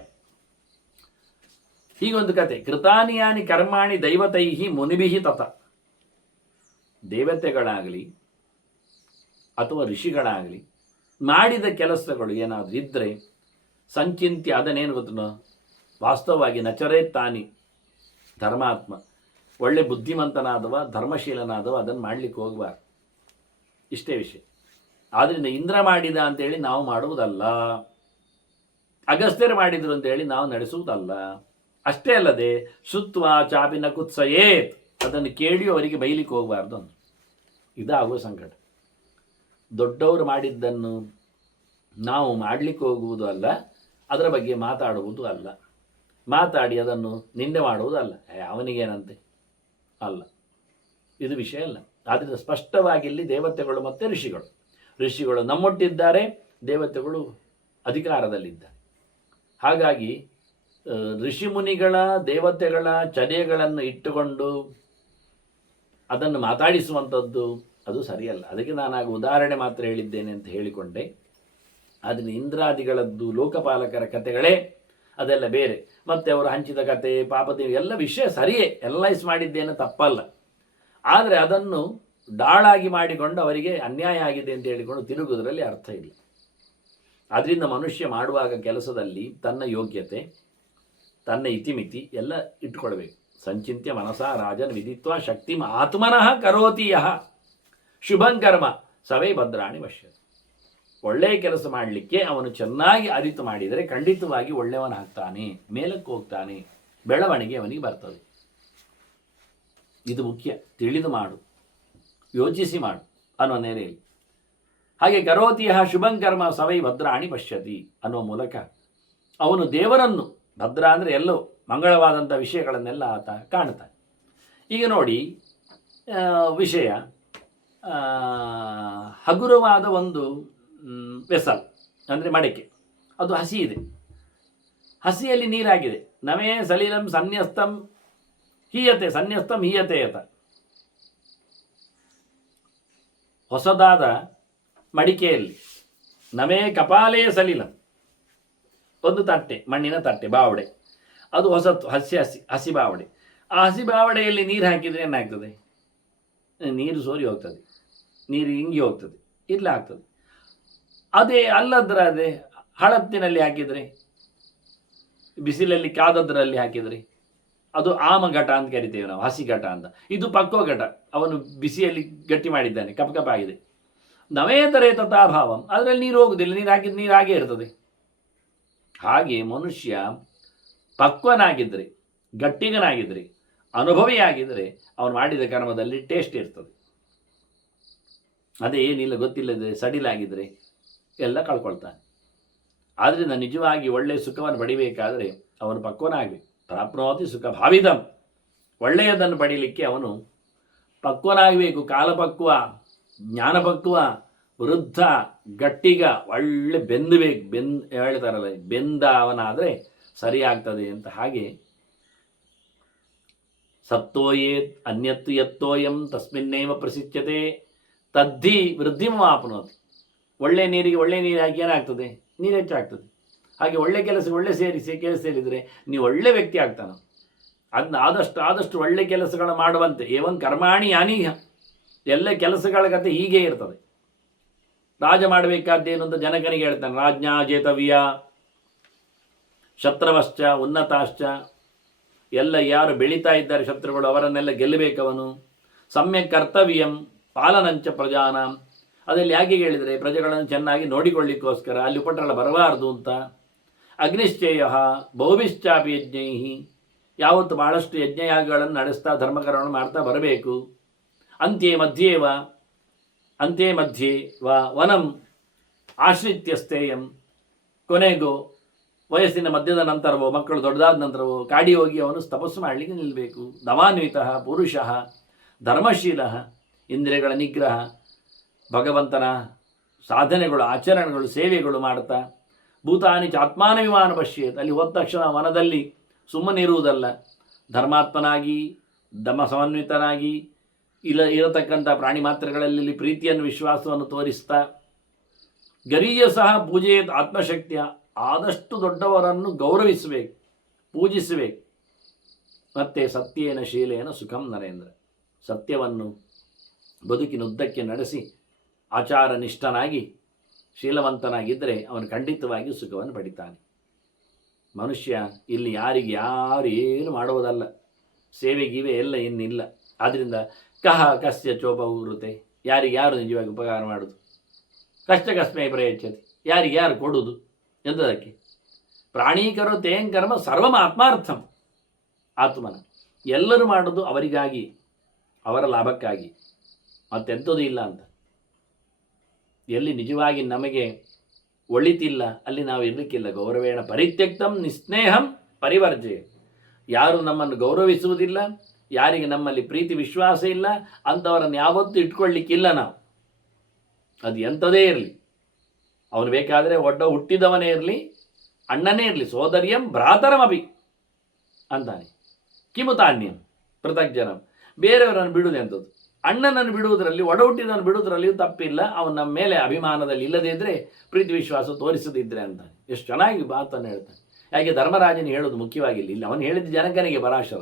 ಹೀಗೊಂದು ಕತೆ. ಕೃತಾನಿಯಾನಿ ಕರ್ಮಾಣಿ ದೈವತೈಹಿ ಮುನಿಭಿಹಿ ತತ. ದೇವತೆಗಳಾಗಲಿ ಅಥವಾ ಋಷಿಗಳಾಗಲಿ ಮಾಡಿದ ಕೆಲಸಗಳು ಏನಾದರೂ ಇದ್ದರೆ ಸಂಚಿಂತ್ಯ ಅದನ್ನೇನು ಗೊತ್ತೋ, ವಾಸ್ತವವಾಗಿ ನಚರೇ ತಾನಿ ಧರ್ಮಾತ್ಮ, ಒಳ್ಳೆ ಬುದ್ಧಿವಂತನಾದವ ಧರ್ಮಶೀಲನಾದವ ಅದನ್ನು ಮಾಡಲಿಕ್ಕೆ ಹೋಗಬಾರ್ದು. ಇಷ್ಟೇ ವಿಷಯ. ಆದ್ದರಿಂದ ಇಂದ್ರ ಮಾಡಿದ ಅಂತೇಳಿ ನಾವು ಮಾಡುವುದಲ್ಲ, ಅಗಸ್ತ್ಯರು ಮಾಡಿದರು ಅಂತೇಳಿ ನಾವು ನಡೆಸುವುದಲ್ಲ. ಅಷ್ಟೇ ಅಲ್ಲದೆ ಶುತ್ವ ಚಾಪಿನ ಕುತ್ಸಯೇತ್, ಅದನ್ನು ಕೇಳಿ ಅವರಿಗೆ ಬೈಲಿಕ್ಕೆ ಹೋಗಬಾರ್ದು ಅಂತ. ಇದಾಗುವ ಸಂಕಟ. ದೊಡ್ಡವರು ಮಾಡಿದ್ದನ್ನು ನಾವು ಮಾಡಲಿಕ್ಕೆ ಹೋಗುವುದು ಅಲ್ಲ, ಅದರ ಬಗ್ಗೆ ಮಾತಾಡುವುದು ಅಲ್ಲ, ಮಾತಾಡಿ ಅದನ್ನು ನಿಂದೆ ಮಾಡುವುದು ಅಲ್ಲ. ಅವನಿಗೇನಂತೆ ಅಲ್ಲ, ಇದು ವಿಷಯ ಅಲ್ಲ. ಆದ್ದರಿಂದ ಸ್ಪಷ್ಟವಾಗಿ ಇಲ್ಲಿ ದೇವತೆಗಳು ಮತ್ತು ಋಷಿಗಳು ನಮ್ಮೊಟ್ಟಿದ್ದಾರೆ, ದೇವತೆಗಳು ಅಧಿಕಾರದಲ್ಲಿದ್ದಾರೆ. ಹಾಗಾಗಿ ಋಷಿಮುನಿಗಳ ದೇವತೆಗಳ ಚರ್ಯೆಗಳನ್ನು ಇಟ್ಟುಕೊಂಡು ಅದನ್ನು ಮಾತಾಡಿಸುವಂಥದ್ದು ಅದು ಸರಿಯಲ್ಲ. ಅದಕ್ಕೆ ನಾನಾಗ ಉದಾಹರಣೆ ಮಾತ್ರ ಹೇಳಿದ್ದೇನೆ ಅಂತ ಹೇಳಿಕೊಂಡೆ. ಅದನ್ನು ಇಂದ್ರಾದಿಗಳದ್ದು ಲೋಕಪಾಲಕರ ಕಥೆಗಳೇ ಅದೆಲ್ಲ ಬೇರೆ. ಮತ್ತು ಅವರು ಹಂಚಿದ ಕತೆ ಪಾಪದೇವಿ ಎಲ್ಲ ವಿಷಯ ಸರಿಯೇ, ಎನಲೈಸ್ ಮಾಡಿದ್ದೇನೆ, ತಪ್ಪಲ್ಲ. ಆದರೆ ಅದನ್ನು ಡಾಳಾಗಿ ಮಾಡಿಕೊಂಡು ಅವರಿಗೆ ಅನ್ಯಾಯ ಆಗಿದೆ ಅಂತ ಹೇಳಿಕೊಂಡು ತಿರುಗುವುದರಲ್ಲಿ ಅರ್ಥ ಇಲ್ಲ. ಆದ್ದರಿಂದ ಮನುಷ್ಯ ಮಾಡುವಾಗ ಕೆಲಸದಲ್ಲಿ ತನ್ನ ಯೋಗ್ಯತೆ, ತನ್ನ ಇತಿಮಿತಿ ಎಲ್ಲ ಇಟ್ಟುಕೊಳ್ಬೇಕು. ಸಂಚಿತ್ಯ ಮನಸ ರಾಜನ್ ವಿದಿತ್ವ ಶಕ್ತಿ ಆತ್ಮನಃ ಕರೋತಿ ಯಃ ಶುಭಂ ಕರ್ಮ ಸವೇ ಭದ್ರಾಣಿ ಪಶ್ಯತಿ. ಒಳ್ಳೆಯ ಕೆಲಸ ಮಾಡಲಿಕ್ಕೆ ಅವನು ಚೆನ್ನಾಗಿ ಅರಿತು ಮಾಡಿದರೆ ಖಂಡಿತವಾಗಿ ಒಳ್ಳೆಯವನಾಗ್ತಾನೆ, ಮೇಲಕ್ಕೆ ಹೋಗ್ತಾನೆ, ಬೆಳವಣಿಗೆ ಅವನಿಗೆ ಬರ್ತದೆ. ಇದು ಮುಖ್ಯ. ತಿಳಿದು ಮಾಡು, ಯೋಚಿಸಿ ಮಾಡು ಅನ್ನೋ ನೆಲೆಯಲ್ಲಿ. ಹಾಗೆ ಕರೋತಿಯ ಶುಭಂ ಕರ್ಮ ಸವೈ ಭದ್ರಾಣಿ ಪಶ್ಯತಿ ಅನ್ನುವ ಮೂಲಕ ಅವನು ದೇವರನ್ನು, ಭದ್ರ ಅಂದರೆ ಎಲ್ಲವೂ ಮಂಗಳವಾದಂಥ ವಿಷಯಗಳನ್ನೆಲ್ಲ ಆತ ಕಾಣ್ತಾನೆ. ಈಗ ನೋಡಿ, ವಿಷಯ ಹಗುರವಾದ ಒಂದು ವೆಸಲ್ ಅಂದರೆ ಮಡಿಕೆ, ಅದು ಹಸಿ ಇದೆ, ಹಸಿಯಲ್ಲಿ ನೀರಾಗಿದೆ. ನಮೇ ಸಲಿಲಂ ಸನ್ಯಸ್ತಂ ಹೀಯತೆ, ಸನ್ಯಸ್ತಂ ಹೀಯತೆ ಯತ. ಹೊಸದಾದ ಮಡಿಕೆಯಲ್ಲಿ ನಮೇ ಕಪಾಲೇ ಸಲಿಲಂ, ಒಂದು ತಟ್ಟೆ, ಮಣ್ಣಿನ ತಟ್ಟೆ, ಬಾವಡೆ, ಅದು ಹೊಸತು, ಹಸಿ ಬಾವಡೆ. ಆ ಹಸಿ ಬಾವಡೆಯಲ್ಲಿ ನೀರು ಹಾಕಿದರೆ ಏನಾಗ್ತದೆ? ನೀರು ಸೋರಿ ಹೋಗ್ತದೆ, ನೀರು ಇಂಗಿ ಹೋಗ್ತದೆ, ಇಲ್ಲ ಆಗ್ತದೆ. ಅದೇ ಅಲ್ಲದ್ರದೇ ಹಳತ್ತಿನಲ್ಲಿ ಹಾಕಿದರೆ, ಬಿಸಿಲಲ್ಲಿ ಕಾದದ್ರಲ್ಲಿ ಹಾಕಿದರೆ, ಅದು ಆಮ ಘಟ ಅಂತ ಕರಿತೇವೆ ನಾವು, ಹಸಿ ಘಟ ಅಂತ. ಇದು ಪಕ್ವ ಘಟ, ಅವನು ಬಿಸಿಯಲ್ಲಿ ಗಟ್ಟಿ ಮಾಡಿದ್ದಾನೆ, ಕಪ್ ಕಪ್ ಆಗಿದೆ. ನವೇತರೇ ತಥಾಭಾವಂ, ಅದರಲ್ಲಿ ನೀರು ಹೋಗುದಿಲ್ಲ, ನೀರು ಹಾಕಿದ ನೀರು ಹಾಗೇ ಇರ್ತದೆ. ಹಾಗೆ ಮನುಷ್ಯ ಪಕ್ವನಾಗಿದ್ದರೆ, ಗಟ್ಟಿಗನಾಗಿದ್ದರೆ, ಅನುಭವಿಯಾಗಿದ್ದರೆ, ಅವನು ಮಾಡಿದ ಕರ್ಮದಲ್ಲಿ ಟೇಸ್ಟ್ ಇರ್ತದೆ. ಅದೇ ಏನಿಲ್ಲ ಗೊತ್ತಿಲ್ಲದೆ ಸಡಿಲಾಗಿದ್ದರೆ ಎಲ್ಲ ಕಳ್ಕೊಳ್ತಾನೆ. ಆದ್ದರಿಂದ ನಿಜವಾಗಿ ಒಳ್ಳೆಯ ಸುಖವನ್ನು ಪಡಿಬೇಕಾದರೆ ಅವನು ಪಕ್ವನಾಗಬೇಕು. ಪ್ರಾಪ್ನೋತಿ ಸುಖ ಭಾವಿದಂ, ಒಳ್ಳೆಯದನ್ನು ಪಡೀಲಿಕ್ಕೆ ಅವನು ಪಕ್ವನಾಗಬೇಕು. ಕಾಲಪಕ್ವ, ಜ್ಞಾನಪಕ್ವ, ವೃದ್ಧ, ಗಟ್ಟಿಗ, ಒಳ್ಳೆ ಬೆಂದಬೇಕು. ಹೇಳ್ತಾರಲ್ಲ, ಬೆಂದ ಅವನಾದರೆ ಸರಿಯಾಗ್ತದೆ ಅಂತ. ಹಾಗೆ ಸತ್ತೋಯೇತ್ ಅನ್ಯತ್ತು ಯತ್ತೋಯಂ ತಸ್ಮಿನ್ನೇವ ಪ್ರಸಿದ್ಧತೆ ತದ್ಧಿ ವೃದ್ಧಿಮಾಪ್ನೋತಿ. ಒಳ್ಳೆ ನೀರಿಗೆ ಒಳ್ಳೆ ನೀರು ಹಾಕಿ ಏನಾಗ್ತದೆ? ನೀರು ಹೆಚ್ಚಾಗ್ತದೆ. ಹಾಗೆ ಒಳ್ಳೆ ಕೆಲಸ ಒಳ್ಳೆ ಕೆಲಸ ಸೇರಿದರೆ ನೀವು ಒಳ್ಳೆ ವ್ಯಕ್ತಿ ಆಗ್ತಾನೆ. ಅದನ್ನ ಆದಷ್ಟು ಒಳ್ಳೆ ಕೆಲಸಗಳು ಮಾಡುವಂತೆ. ಏವನ್ ಕರ್ಮಾಣಿ ಯಾನೀಹ, ಎಲ್ಲ ಕೆಲಸಗಳ ಕತೆ ಹೀಗೆ ಇರ್ತದೆ. ರಾಜ ಮಾಡಬೇಕಾದ್ದೇನು ಅಂತ ಜನಕನಿಗೆ ಹೇಳ್ತಾನೆ. ರಾಜ್ಞಾ ಜೇತವ್ಯ ಶತ್ರವಶ್ಚ ಉನ್ನತಾಶ್ಚ, ಎಲ್ಲ ಯಾರು ಬೆಳೀತಾ ಇದ್ದಾರೆ ಶತ್ರುಗಳು ಅವರನ್ನೆಲ್ಲ ಗೆಲ್ಲಬೇಕವನು. ಸಮ್ಯಕ್ ಕರ್ತವ್ಯಂ ಪಾಲನಂಚ ಪ್ರಜಾನಾಂ, ಅದರಲ್ಲಿ ಯಾಕೆ ಹೇಳಿದರೆ ಪ್ರಜೆಗಳನ್ನು ಚೆನ್ನಾಗಿ ನೋಡಿಕೊಳ್ಳಿಕ್ಕೋಸ್ಕರ, ಅಲ್ಲಿ ಉಪಟಳ ಬರಬಾರ್ದು ಅಂತ. ಅಗ್ನಿಶ್ಚೇಯ ಬಹುಭಿಶ್ಚಾಪಿ ಯಜ್ಞೈ, ಯಾವತ್ತು ಬಹಳಷ್ಟು ಯಜ್ಞಯಾಗಗಳನ್ನು ನಡೆಸ್ತಾ ಧರ್ಮಕರ್ಮಗಳನ್ನು ಮಾಡ್ತಾ ಬರಬೇಕು. ಅಂತ್ಯೇ ಮಧ್ಯೆ ವನಂ ಆಶ್ರಿತ್ಯಸ್ಥೇಯಂ, ಕೊನೆಗೂ ವಯಸ್ಸಿನ ಮಧ್ಯದ ನಂತರವೋ ಮಕ್ಕಳು ದೊಡ್ಡದಾದ ನಂತರವೋ ಕಾಡಿ ಹೋಗಿ ಅವನು ತಪಸ್ಸು ಮಾಡಲಿಕ್ಕೆ ನಿಲ್ಲಬೇಕು. ದಮಾನ್ವಿತ ಪುರುಷ ಧರ್ಮಶೀಲ, ಇಂದ್ರಿಯಗಳ ನಿಗ್ರಹ, ಭಗವಂತನ ಸಾಧನೆಗಳು, ಆಚರಣೆಗಳು, ಸೇವೆಗಳು ಮಾಡ್ತಾ. ಭೂತಾನಿ ಚಾತ್ಮಾನ ವಿಮಾನ ಪಶ್ಯೇತ್, ಅಲ್ಲಿ ಹೋದ ತಕ್ಷಣ ವನದಲ್ಲಿ ಸುಮ್ಮನಿರುವುದಲ್ಲ, ಧರ್ಮಾತ್ಮನಾಗಿ ದಮ ಸಮನ್ವಿತನಾಗಿ ಇರತಕ್ಕಂಥ ಪ್ರಾಣಿ ಮಾತ್ರಗಳಲ್ಲಿ ಪ್ರೀತಿಯನ್ನು ವಿಶ್ವಾಸವನ್ನು ತೋರಿಸ್ತಾ. ಗರೀಯ ಸಹ ಪೂಜೆಯತ್ ಆತ್ಮಶಕ್ತಿಯ, ಆದಷ್ಟು ದೊಡ್ಡವರನ್ನು ಗೌರವಿಸಬೇಕು, ಪೂಜಿಸಬೇಕು. ಮತ್ತು ಸತ್ಯೇನ ಶೀಲೇನ ಸುಖಂ ನರೇಂದ್ರ, ಸತ್ಯವನ್ನು ಬದುಕಿನುದ್ದಕ್ಕೆ ನಡೆಸಿ ಆಚಾರನಿಷ್ಠನಾಗಿ ಶೀಲವಂತನಾಗಿದ್ದರೆ ಅವನು ಖಂಡಿತವಾಗಿ ಸುಖವನ್ನು ಪಡಿತಾನೆ. ಮನುಷ್ಯ ಇಲ್ಲಿ ಯಾರು ಏನು ಮಾಡುವುದಲ್ಲ, ಸೇವೆಗಿವೆ ಎಲ್ಲ ಇನ್ನಿಲ್ಲ. ಆದ್ದರಿಂದ ಕಸ್ಯ ಚೋಪವೃತೆ, ಯಾರು ನಿಜವಾಗಿ ಉಪಕಾರ ಮಾಡೋದು? ಕಷ್ಟಕಸ್ಮೈ ಪ್ರಯಚ್ಛತಿ, ಯಾರು ಕೊಡುವುದು ಎಂದದಕ್ಕೆ. ಪ್ರಾಣೀಕರೋ ತೇನ್ ಕರ್ಮ ಸರ್ವಂ ಆತ್ಮಾರ್ಥಂ, ಆತ್ಮನ ಎಲ್ಲರೂ ಮಾಡೋದು ಅವರಿಗಾಗಿ, ಅವರ ಲಾಭಕ್ಕಾಗಿ, ಮತ್ತೆಂಥದ್ದು ಇಲ್ಲ ಅಂತ. ಎಲ್ಲಿ ನಿಜವಾಗಿ ನಮಗೆ ಒಳಿತಿಲ್ಲ ಅಲ್ಲಿ ನಾವು ಇರಲಿಕ್ಕಿಲ್ಲ. ಗೌರವೇಣ ಪರಿತ್ಯಕ್ತಂ ನಿಸ್ನೇಹಂ ಪರಿವರ್ಜೆ, ಯಾರು ನಮ್ಮನ್ನು ಗೌರವಿಸುವುದಿಲ್ಲ, ಯಾರಿಗೆ ನಮ್ಮಲ್ಲಿ ಪ್ರೀತಿ ವಿಶ್ವಾಸ ಇಲ್ಲ ಅಂಥವರನ್ನು ಯಾವತ್ತೂ ಇಟ್ಕೊಳ್ಳಿಕ್ಕಿಲ್ಲ ನಾವು. ಅದು ಎಂಥದೇ ಇರಲಿ, ಅವನು ಬೇಕಾದರೆ ಹುಟ್ಟಿದವನೇ ಇರಲಿ, ಅಣ್ಣನೇ ಇರಲಿ, ಸೋದರ್ಯಂ ಭ್ರಾತರಮಪಿ ಅಂತಾನೆ. ಕಿಮುತಾನ್ಯಂ ಪೃಥಗ್ಜನಂ, ಬೇರೆಯವರನ್ನು ಬಿಡುವುದೆಂಥದ್ದು? ಅಣ್ಣನನ್ನು ಬಿಡುವುದರಲ್ಲಿ, ಹುಟ್ಟಿದವನು ಬಿಡುವುದರಲ್ಲಿಯೂ ತಪ್ಪಿಲ್ಲ, ಅವನು ನಮ್ಮ ಮೇಲೆ ಅಭಿಮಾನದಲ್ಲಿ ಇಲ್ಲದೇ ಇದ್ದರೆ, ಪ್ರೀತಿ ವಿಶ್ವಾಸ ತೋರಿಸದಿದ್ದರೆ ಅಂತ. ಎಷ್ಟು ಚೆನ್ನಾಗಿ ಮಾತನ್ನು ಹೇಳ್ತಾನೆ. ಯಾಕೆ ಧರ್ಮರಾಜನ ಹೇಳೋದು ಮುಖ್ಯವಾಗಿಲ್ಲ, ಇಲ್ಲಿ ಅವನು ಹೇಳಿದ ಜನಕನಿಗೆ ಪರಾಶರ,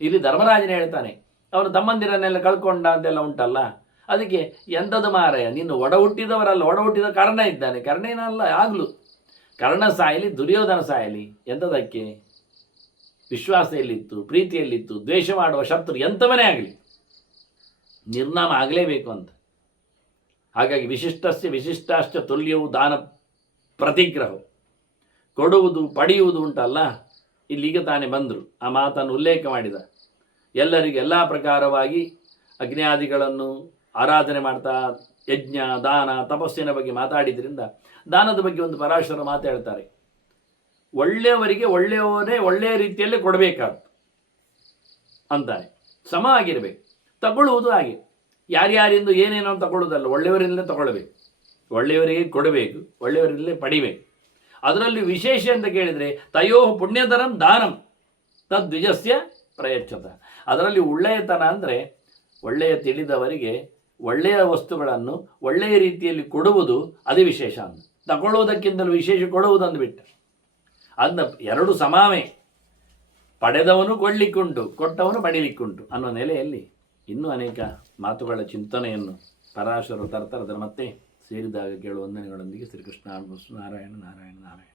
ಇಲ್ಲಿ ಧರ್ಮರಾಜನ ಹೇಳ್ತಾನೆ. ಅವನು ತಮ್ಮಂದಿರನ್ನೆಲ್ಲ ಕಳ್ಕೊಂಡ ಅಂತೆಲ್ಲ ಉಂಟಲ್ಲ, ಅದಕ್ಕೆ ಎಂಥದ್ದು ಮಾರಾಯ, ನೀನು ಹುಟ್ಟಿದವರಲ್ಲ, ಹುಟ್ಟಿದ ಕರ್ಣ ಇದ್ದಾನೆ, ಕರ್ಣೇನಲ್ಲ ಆಗಲು, ಕರ್ಣ ಸಾಯಲಿ, ದುರ್ಯೋಧನ ಸಾಯಲಿ, ಎಂಥದಕ್ಕೆ? ವಿಶ್ವಾಸ ಎಲ್ಲಿತ್ತು, ಪ್ರೀತಿಯಲ್ಲಿತ್ತು, ದ್ವೇಷ ಮಾಡುವ ಶತ್ರು ಎಂಥವನೇ ಆಗಲಿ ನಿರ್ನಾಮ ಆಗಲೇಬೇಕು ಅಂತ. ಹಾಗಾಗಿ ವಿಶಿಷ್ಟಾಶ್ಚ ತುಲ್ಯವು ದಾನ ಪ್ರತಿಗ್ರಹವು, ಕೊಡುವುದು ಪಡೆಯುವುದು ಉಂಟಲ್ಲ, ಇಲ್ಲಿಗೆ ತಾನೇ ಬಂದರು ಆ ಮಾತನ್ನು ಉಲ್ಲೇಖ ಮಾಡಿದ. ಎಲ್ಲರಿಗೂ ಎಲ್ಲ ಪ್ರಕಾರವಾಗಿ ಅಗ್ನಿಯಾದಿಗಳನ್ನು ಆರಾಧನೆ ಮಾಡ್ತಾ ಯಜ್ಞ ದಾನ ತಪಸ್ಸಿನ ಬಗ್ಗೆ ಮಾತಾಡಿದ್ರಿಂದ ದಾನದ ಬಗ್ಗೆ ಒಂದು ಪರಾಶರ ಮಾತಾಡ್ತಾರೆ. ಒಳ್ಳೆಯವರಿಗೆ ಒಳ್ಳೆಯವನೇ ಒಳ್ಳೆಯ ರೀತಿಯಲ್ಲಿ ಕೊಡಬೇಕಾಗ್ತದೆ ಅಂತಾನೆ. ಸಮ ಆಗಿರಬೇಕು. ತಗೊಳ್ಳುವುದು ಹಾಗೆ, ಯಾರ್ಯಾರಿಂದ ಏನೇನೋ ತಗೊಳ್ಳೋದಲ್ಲ, ಒಳ್ಳೆಯವರಿಂದಲೇ ತಗೊಳ್ಬೇಕು, ಒಳ್ಳೆಯವರಿಗೆ ಕೊಡಬೇಕು, ಒಳ್ಳೆಯವರಿಂದಲೇ ಪಡಿಬೇಕು. ಅದರಲ್ಲಿ ವಿಶೇಷ ಅಂತ ಕೇಳಿದರೆ ತಯೋ ಪುಣ್ಯತರಂ ದಾನಂ ತದ್ವಿಜಸ್ಯ ಪ್ರಯಚ್ಛತ. ಅದರಲ್ಲಿ ಒಳ್ಳೆಯತನ ಅಂದರೆ ಒಳ್ಳೆಯ ತಿಳಿದವರಿಗೆ ಒಳ್ಳೆಯ ವಸ್ತುಗಳನ್ನು ಒಳ್ಳೆಯ ರೀತಿಯಲ್ಲಿ ಕೊಡುವುದು ಅದೇ ವಿಶೇಷ ಅಂತ. ತಗೊಳ್ಳುವುದಕ್ಕಿಂತಲೂ ವಿಶೇಷ ಕೊಡುವುದಂದು ಬಿಟ್ಟು ಅದನ್ನ ಎರಡು ಸಮಾವೇ. ಪಡೆದವನು ಕೊಳ್ಳಿಕ್ಕುಂಟು, ಕೊಟ್ಟವನು ಪಡಿಲಿಕ್ಕುಂಟು ಅನ್ನೋ ನೆಲೆಯಲ್ಲಿ ಇನ್ನೂ ಅನೇಕ ಮಾತುಗಳ ಚಿಂತನೆಯನ್ನು ಪರಾಶರು ತರ್ತಾರೆ. ಅದರ ಮತ್ತೆ ಸೇರಿದಾಗ ಕೇಳುವ ವಂದನೆಗಳೊಂದಿಗೆ ಶ್ರೀಕೃಷ್ಣ ನಾರಾಯಣ ನಾರಾಯಣ ನಾರಾಯಣ.